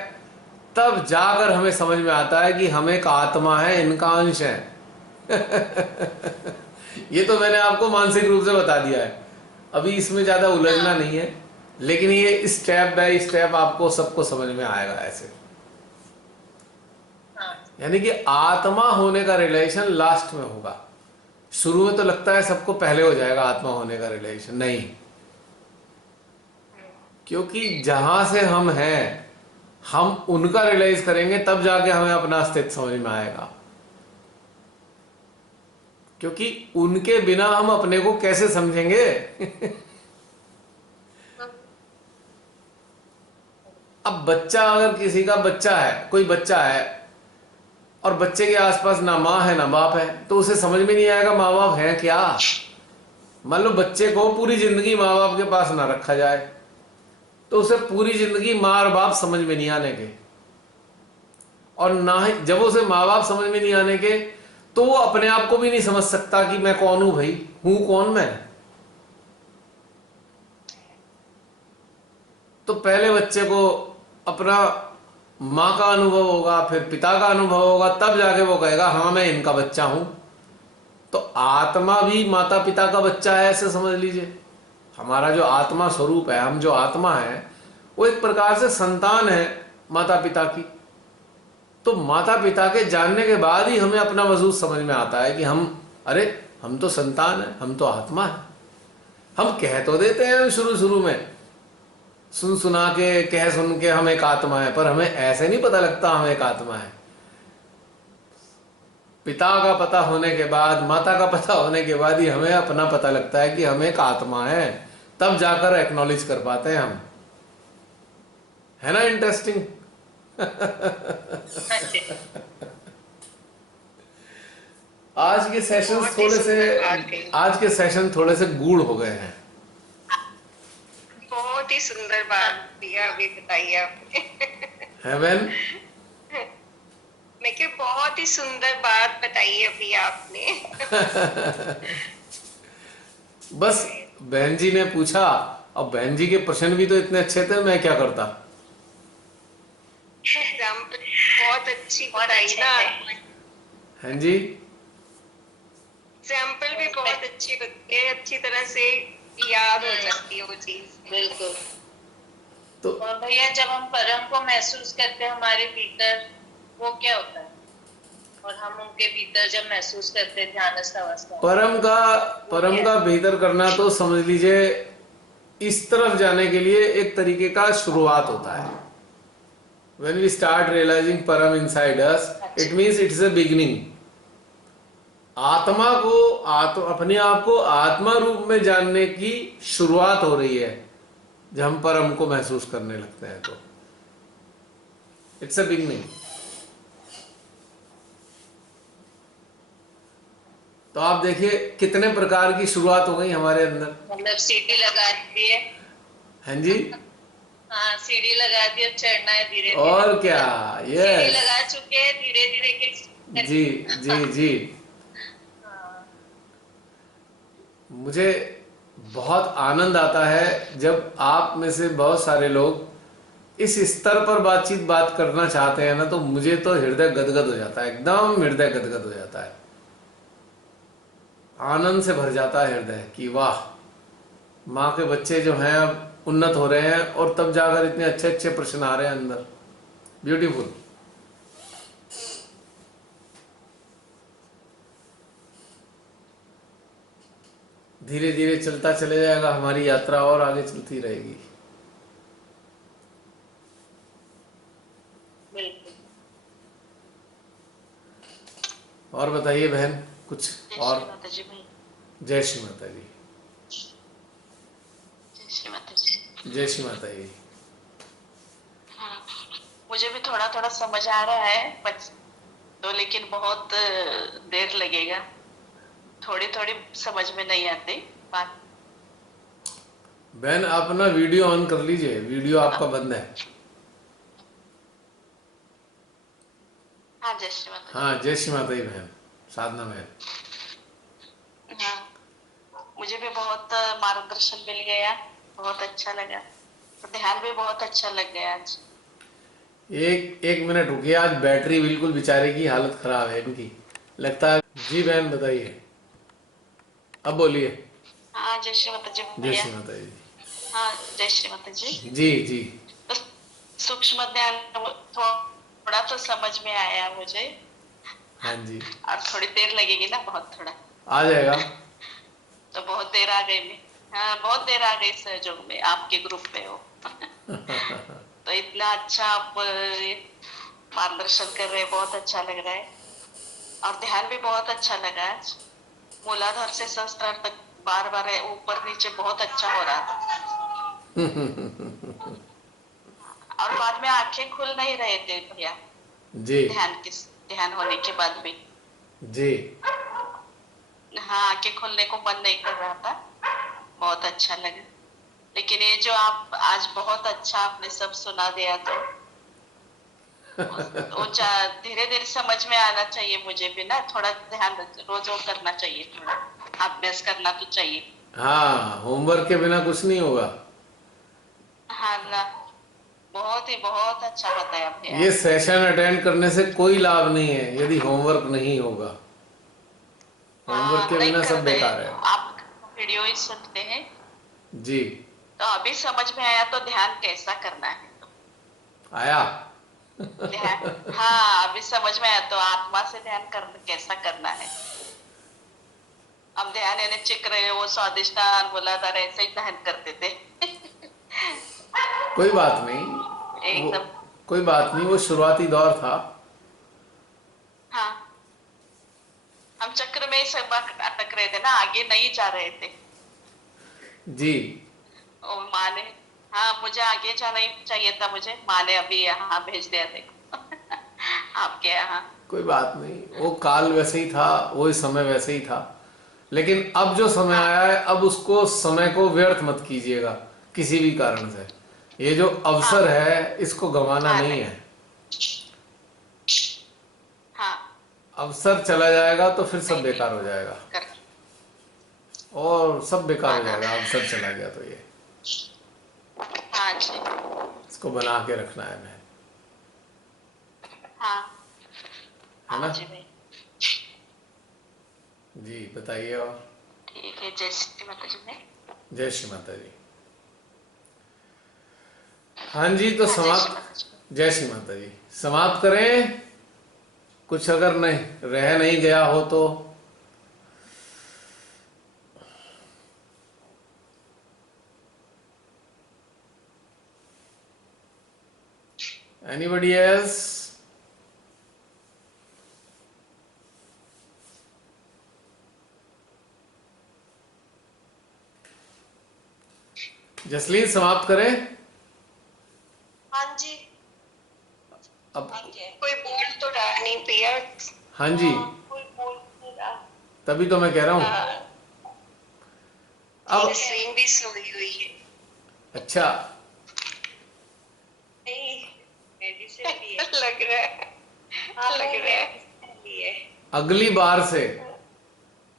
तब जाकर हमें समझ में आता है कि हम एक आत्मा है, इनका अंश है। ये तो मैंने आपको मानसिक रूप से बता दिया है, अभी इसमें ज्यादा उलझना नहीं है, लेकिन ये स्टेप बाय स्टेप आपको सबको समझ में आएगा ऐसे। यानी कि आत्मा होने का रिलेशन लास्ट में होगा। शुरू में तो लगता है सबको पहले हो जाएगा आत्मा होने का रिलेशन, नहीं, क्योंकि जहां से हम हैं हम उनका रियलाइज करेंगे तब जाके हमें अपना अस्तित्व समझ में आएगा, क्योंकि उनके बिना हम अपने को कैसे समझेंगे। अब बच्चा, अगर किसी का बच्चा है, कोई बच्चा है और बच्चे के आसपास ना माँ है ना बाप है, तो उसे समझ में नहीं आएगा माँ बाप है क्या। मान लो बच्चे को पूरी जिंदगी माँ बाप के पास ना रखा जाए तो उसे पूरी जिंदगी माँ और बाप समझ में नहीं आने के, और ना ही जब उसे माँ बाप समझ में नहीं आने के तो वो अपने आप को भी नहीं समझ सकता कि मैं कौन हूं, भाई हूं कौन मैं। तो पहले बच्चे को अपना माँ का अनुभव होगा, फिर पिता का अनुभव होगा, तब जाके वो कहेगा हाँ मैं इनका बच्चा हूं। तो आत्मा भी माता पिता का बच्चा है, ऐसे समझ लीजिए। हमारा जो आत्मा स्वरूप है, हम जो आत्मा है, वो एक प्रकार से संतान है माता पिता की। तो माता पिता के जानने के बाद ही हमें अपना वजूद समझ में आता है कि हम तो संतान है, हम तो आत्मा है। हम कह तो देते हैं शुरू में, सुन के हम एक आत्मा है, पर हमें ऐसे नहीं पता लगता हम एक आत्मा है। पिता का पता होने के बाद, माता का पता होने के बाद ही हमें अपना पता लगता है कि हम एक आत्मा है, तब जाकर एक्नॉलेज कर पाते हैं हम। है ना इंटरेस्टिंग? आज के सेशन थोड़े से गूढ़ हो गए हैं। बहुत ही सुंदर बात दिया अभी बताई आपने। है बहन? मैं कि बहुत ही सुंदर बात बताई अभी आपने। बस बहन जी ने पूछा, अब बहन जी के प्रश्न भी तो इतने अच्छे थे, मैं क्या करता। बहुत अच्छी बताई ना। हाँ जी, एग्जाम्पल भी बहुत अच्छी लगती है, अच्छी तरह से याद हो जाती है वो चीज। बिल्कुल। तो और भैया जब हम परम को महसूस करते हैं हमारे भीतर, वो क्या होता है? और हम उनके भीतर जब महसूस करते हैं ध्यानस्थ अवस्था, परम का भीतर करना तो समझ लीजिए इस तरफ जाने के लिए एक तरीके का शुरुआत होता है। When we start realizing Param inside us, it means it's a beginning. आत्मा को अपने आप को आत्मा रूप में जानने की शुरुआत हो रही है जब हम परम को महसूस करने लगते हैं, तो इट्स अ बिगनिंग। तो आप देखिए कितने प्रकार की शुरुआत हो गई हमारे अंदर। मतलब सीढ़ी लगा दी है। हाँ जी, हाँ सीढ़ी लगा दी, अब चढ़ना है धीरे धीरे। और क्या, सीढ़ी लगा चुके हैं, धीरे धीरे के। जी जी जी। मुझे बहुत आनंद आता है जब आप में से बहुत सारे लोग इस स्तर पर बात करना चाहते हैं ना, तो मुझे तो हृदय गदगद हो जाता है, एकदम हृदय गदगद हो जाता है, आनंद से भर जाता है हृदय कि वाह माँ के बच्चे जो हैं अब उन्नत हो रहे हैं और तब जाकर इतने अच्छे अच्छे प्रश्न आ रहे हैं अंदर। ब्यूटीफुल। धीरे धीरे चलता चले जाएगा, हमारी यात्रा और आगे चलती रहेगी। बिल्कुल। और बताइए बहन कुछ जय और। श्री माता जी भाई। जय श्री माता जी। जय श्री माता जी। जय श्री माता जी। हाँ, मुझे भी थोड़ा थोड़ा समझ आ रहा है तो, लेकिन बहुत देर लगेगा। थोड़ी थोड़ी समझ में नहीं आती बात। बहन आप अपना वीडियो ऑन कर लीजिए, वीडियो आपका बंद है। हाँ जय श्री माता जी। हाँ जय श्री माता जी बहन, साधना बहन। हाँ, मुझे भी बहुत मार्गदर्शन मिल गया, बहुत अच्छा लगा, तो ध्यान भी बहुत अच्छा लग गया आज। एक मिनट रुकिए, आज बैटरी बिल्कुल बेचारे की हालत खराब है इनकी, लगता है। जी बहन बताइए, अब बोलिए। हाँ जय श्री माता जी जय भैया। श्री माता जी। हाँ जय श्री माता जी। जी जी। तो सूक्ष्म ध्यान थोड़ा तो समझ में आया मुझे, हाँ जी। और थोड़ी देर लगेगी ना, बहुत थोड़ा आ जाएगा। तो बहुत देर आ गई मैं। हाँ बहुत देर आ गई सहयोग में, आपके ग्रुप में हो। तो इतना अच्छा आप मार्गदर्शन कर रहे हैं, बहुत अच्छा लग रहा है। और ध्यान भी बहुत अच्छा लगा आज। मूलाधार से सहस्त्रार तक बार बार ऊपर नीचे बहुत अच्छा हो रहा था। और बाद में आंखें खुल नहीं रहे थे भैया, जी ध्यान होने के बाद भी। जी। हाँ आंखें खोलने को मन नहीं कर रहा था, बहुत अच्छा लगा। लेकिन ये जो आप आज बहुत अच्छा आपने सब सुना दिया, तो वो धीरे धीरे समझ में आना चाहिए मुझे भी ना, थोड़ा ध्यान रोज वो करना चाहिए, थोड़ा अभ्यास करना तो चाहिए। हाँ होमवर्क के बिना कुछ नहीं होगा। हाँ ना, बहुत अच्छा बताया भैया। ये सेशन अटेंड करने से कोई लाभ नहीं है यदि होमवर्क नहीं होगा। होमवर्क के नहीं बिना सब करते, बेकार है। आप वीडियो ही सुनते हैं जी। तो अभी समझ में आया, तो ध्यान कैसा करना है आया। ध्यान। हाँ अभी समझ में आया, तो आत्मा से ध्यान कैसा करना है। हम ध्यान यानी चिक रहे, वो स्वादिष्टान मूलाधार ऐसे ही ध्यान करते थे। कोई बात नहीं, वो एकदम। कोई बात नहीं, वो शुरुआती दौर था। हाँ हम चक्र में सब अटक रहे थे ना, आगे नहीं जा रहे थे। जी। और माँ ने, हाँ मुझे आगे जाना ही चाहिए था, मुझे माँ ने अभी यहाँ भेज दिया, देखो। आपके यहाँ। कोई बात नहीं, वो काल वैसे ही था, वो समय वैसे ही था। लेकिन अब जो समय हाँ आया है, अब उसको समय को व्यर्थ मत कीजिएगा किसी भी कारण से। ये जो अवसर हाँ है इसको गंवाना हाँ नहीं नहीं, है। हाँ अवसर चला जाएगा तो फिर सब नहीं नहीं बेकार हो जाएगा, कर। और सब बेकार हाँ हो ना, जाएगा अवसर चला गया तो। ये हाँ जी। इसको बना के रखना है बहन, हाँ है ना। हाँ जी भाई। जी बताइए और। ठीक है जय श्री माता जी में। जय श्री माता जी। हाँ जी तो हाँ जय श्री समाप्त। माता जी। जय श्री माता जी, समाप्त करें। कुछ अगर नहीं रह नहीं गया हो तो। Anybody else? जसलीन समाप्त करें। हाँ जी। अब कोई बोल तो रहा नहीं भैया। हाँ जी, कोई बोल नहीं रहा। तभी तो मैं कह रहा हूं। अब स्क्रीन भी सोई हुई है। अच्छा, नहीं मेडिसिन भी है। लग रहा है। हाँ लग रहा है।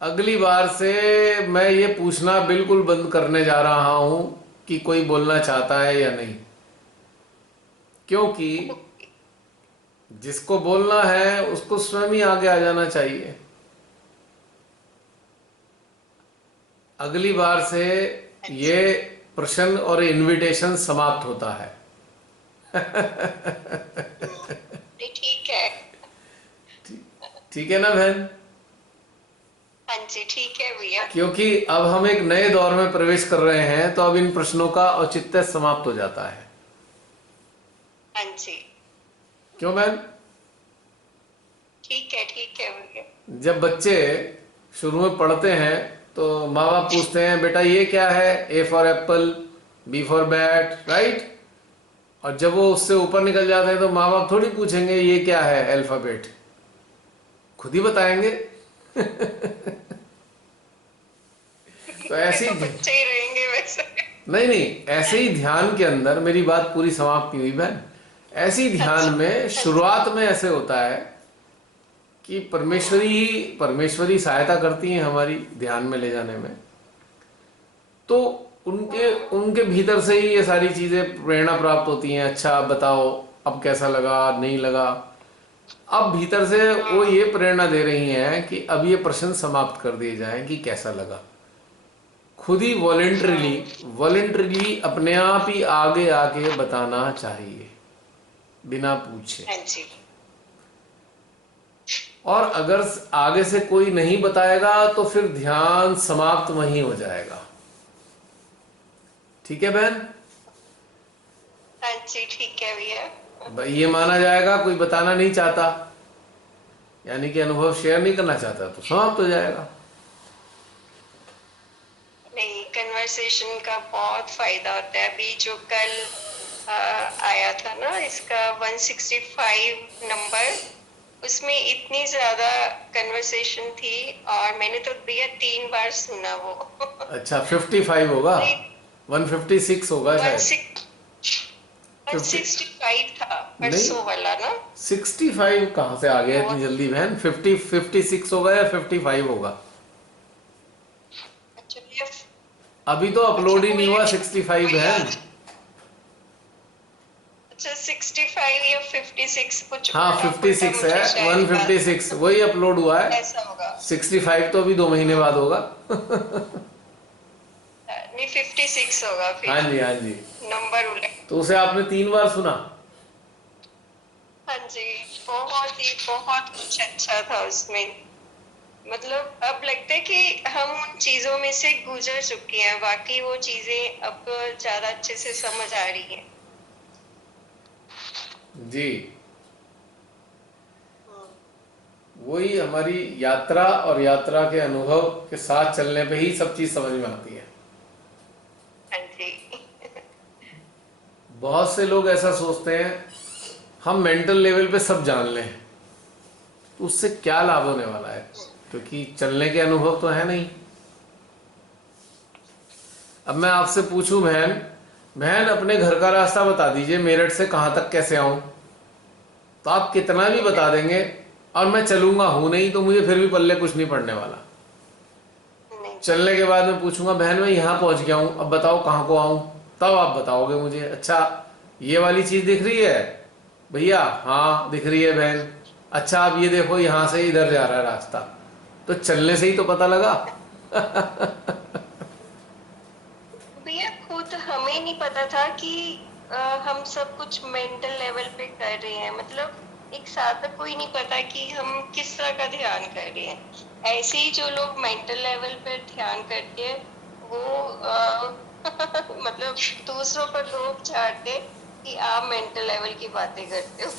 अगली बार से मैं ये पूछना बिल्कुल बंद करने जा रहा हूं कि कोई बोलना चाहता है या नहीं, क्योंकि जिसको बोलना है उसको स्वयं ही आगे आ जाना चाहिए। अगली बार से ये प्रश्न और इनविटेशन समाप्त होता है। नहीं, ठीक है। ठीक है ना बहन? हाँ जी, ठीक है भैया। क्योंकि अब हम एक नए दौर में प्रवेश कर रहे हैं, तो अब इन प्रश्नों का औचित्य समाप्त हो जाता है। हाँ जी, क्यों बहन? ठीक है भैया। जब बच्चे शुरू में पढ़ते हैं तो माँ बाप पूछते हैं, बेटा ये क्या है? A for apple, B for bat, right? और जब वो उससे ऊपर निकल जाते हैं तो माँ बाप थोड़ी पूछेंगे ये क्या है अल्फाबेट, खुद ही बताएंगे। तो ऐसे तो ही बच्चे ही रहेंगे वैसे। नहीं नहीं, ऐसे ही ध्यान के अंदर, मेरी बात पूरी समाप्त नहीं हुई बहन, ऐसे ही ध्यान में शुरुआत में ऐसे होता है कि परमेश्वरी सहायता करती हैं हमारी ध्यान में ले जाने में। तो उनके उनके भीतर से ही ये सारी चीजें प्रेरणा प्राप्त होती हैं। अच्छा बताओ अब कैसा लगा, नहीं लगा। अब भीतर से वो ये प्रेरणा दे रही हैं कि अब ये प्रश्न समाप्त कर दिए जाएं कि कैसा लगा। खुद ही वॉलेंटरीली अपने आप ही आगे आके बताना चाहिए बिना पूछे। हाँ जी, और अगर आगे से कोई नहीं बताएगा तो फिर ध्यान समाप्त वहीं हो जाएगा। ठीक है बहन? हाँ जी, ठीक है भैया। भाई ये माना जाएगा कोई बताना नहीं चाहता, यानी कि अनुभव शेयर नहीं करना चाहता, तो समाप्त हो जाएगा। नहीं, कन्वर्सेशन का बहुत फायदा होता है। अभी जो कल आया था ना इसका 165 नंबर, उसमें इतनी ज्यादा कन्वर्सेशन थी और मैंने तो भैया 3 बार सुना वो। अच्छा 55 होगा, नहीं, 156 होगा शायद। 165 था नहीं, परसों वाला ना। 65 कहाँ से आ गया इतनी जल्दी बहन? 56 होगा या 55 होगा? अच्छा भैया, अभी तो अपलोड ही नहीं हुआ मुझे 65 बहन। अच्छा 65 या 56 कुछ हाँ उल्टा 56 पुल्टा है, मुझे शायद 156 वही अपलोड हुआ है। ऐसा होगा। 65 तो अभी 2 महीने बाद होगा। नहीं 56 होगा फिर। हाँ जी हाँ जी। नंबर उलट। तो उसे आपने 3 बार सुना? हाँ जी, बहुत कुछ अच्छा था उसमें। मतलब अब लगता है कि हम उन चीजों में से गुजर चुके हैं, बाकी वो चीजें अब ज्यादा अच्छे से समझ आ रही हैं। जी, वही हमारी यात्रा और यात्रा के अनुभव के साथ चलने पे ही सब चीज समझ में आती है। हाँ जी। बहुत से लोग ऐसा सोचते हैं हम मेंटल लेवल पे सब जान लें, तो उससे क्या लाभ होने वाला है, क्योंकि चलने के अनुभव तो है नहीं। अब मैं आपसे पूछूं बहन अपने घर का रास्ता बता दीजिए, मेरठ से कहाँ तक कैसे आऊं, तो आप कितना भी बता देंगे और मैं चलूंगा हूं नहीं, तो मुझे फिर भी पल्ले कुछ नहीं पड़ने वाला। नहीं, चलने के बाद मैं पूछूंगा बहन मैं यहाँ पहुंच गया हूं, अब बताओ कहाँ को आऊं, तब आप बताओगे मुझे अच्छा ये वाली चीज दिख रही है भैया? हाँ दिख रही है बहन। अच्छा आप ये देखो यहाँ से इधर जा रहा है रास्ता, तो चलने से ही तो पता लगा। भैया खुद हमें नहीं पता था कि हम सब कुछ मेंटल लेवल पे कर रहे हैं। मतलब एक साधक को ही नहीं पता कि हम किस तरह का ध्यान कर रहे हैं। ऐसे ही जो लोग मेंटल लेवल पे ध्यान करते हैं वो मतलब दूसरों पर लोग झाड़ते हैं कि आप मेंटल लेवल की बातें करते हो।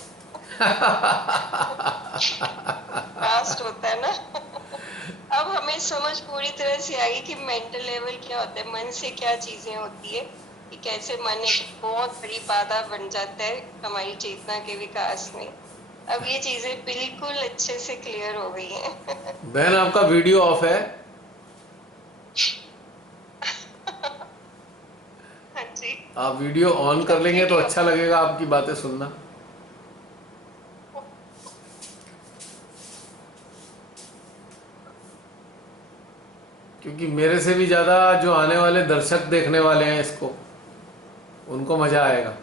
कास्ट होता है ना। अब हमें समझ पूरी तरह से आई कि मेंटल लेवल क्या होता है, मन से क्या चीजें होती है, कि कैसे मन एक बहुत बड़ी बाधा बन जाता है हमारी चेतना के विकास में। अब ये चीजें बिल्कुल अच्छे से क्लियर हो गई हैं। बहन आपका वीडियो ऑफ है? हाँ जी, आप वीडियो ऑन कर लेंगे तो अच्छा लगेगा आपकी बातें सुनना। क्योंकि मेरे से भी ज्यादा जो आने वाले दर्शक देखने वाले हैं इसको, उनको मजा आएगा।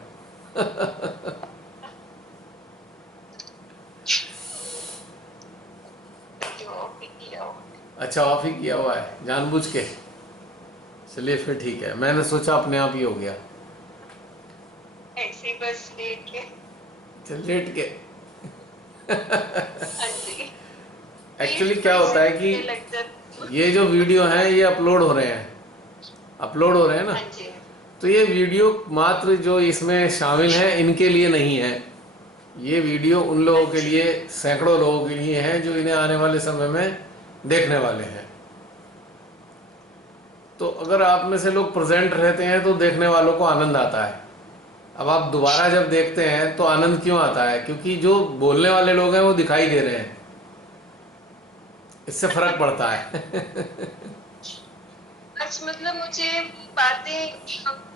जो भी किया हो। अच्छा ऑफ ही किया हुआ है जानबूझ के? चलिए फिर ठीक है, मैंने सोचा अपने आप ही हो गया। ऐसे ही बस लेट के। चल लेट के। हाँ जी। एक्चुअली क्या होता है कि लग जाता। ये जो वीडियो हैं ये अपलोड हो रहे हैं ना, हाँ जी। तो ये वीडियो मात्र जो इसमें शामिल हैं इनके लिए नहीं है। ये वीडियो उन लोगों के लिए, सैकड़ों लोगों के लिए है जो इन्हें आने वाले समय में देखने वाले हैं। तो अगर आप में से लोग प्रेजेंट रहते हैं तो देखने वालों को आनंद आता है। अब आप दोबारा जब देखते हैं तो आनंद क्यों आता है? क्योंकि जो बोलने वाले लोग हैं वो दिखाई दे रहे हैं, इससे फर्क पड़ता है। अच्छा, मतलब मुझे बातें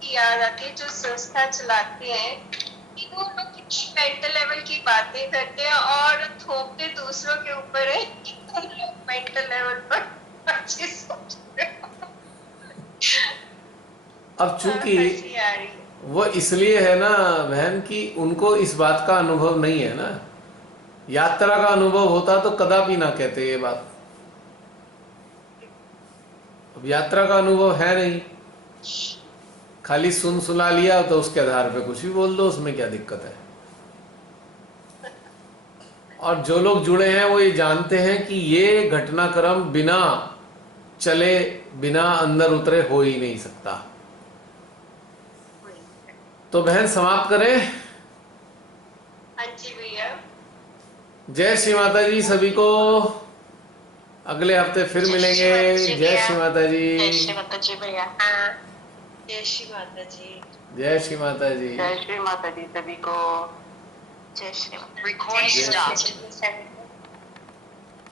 याद आती है जो संस्था चलाते हैं कि वो लोग कितनी मेंटल लेवल की बातें करते हैं और थोपते दूसरों के ऊपर है कि तुम लोग मेंटल लेवल पर अच्छे सोच रहे हो। अब चूंकि हंसी आ रही है। वो इसलिए है ना बहन कि उनको इस बात का अनुभव नहीं है ना। यात्रा का अनुभव होता तो कदापि ना कहते ये बात। अब यात्रा का अनुभव है नहीं, खाली सुन सुना लिया तो उसके आधार पे कुछ भी बोल दो, उसमें क्या दिक्कत है। और जो लोग जुड़े हैं वो ये जानते हैं कि ये घटनाक्रम बिना चले, बिना अंदर उतरे हो ही नहीं सकता। तो बहन समाप्त करें। हाँ जी भैया। जय श्री माता जी सभी को। अगले हफ्ते फिर मिलेंगे। जय श्री माता जी। जय श्री माता जी भैया। हाँ, जय श्री माता जी। जय श्री माता जी। जय श्री माता जी सभी को। जय श्री माता। Recording जय- stopped.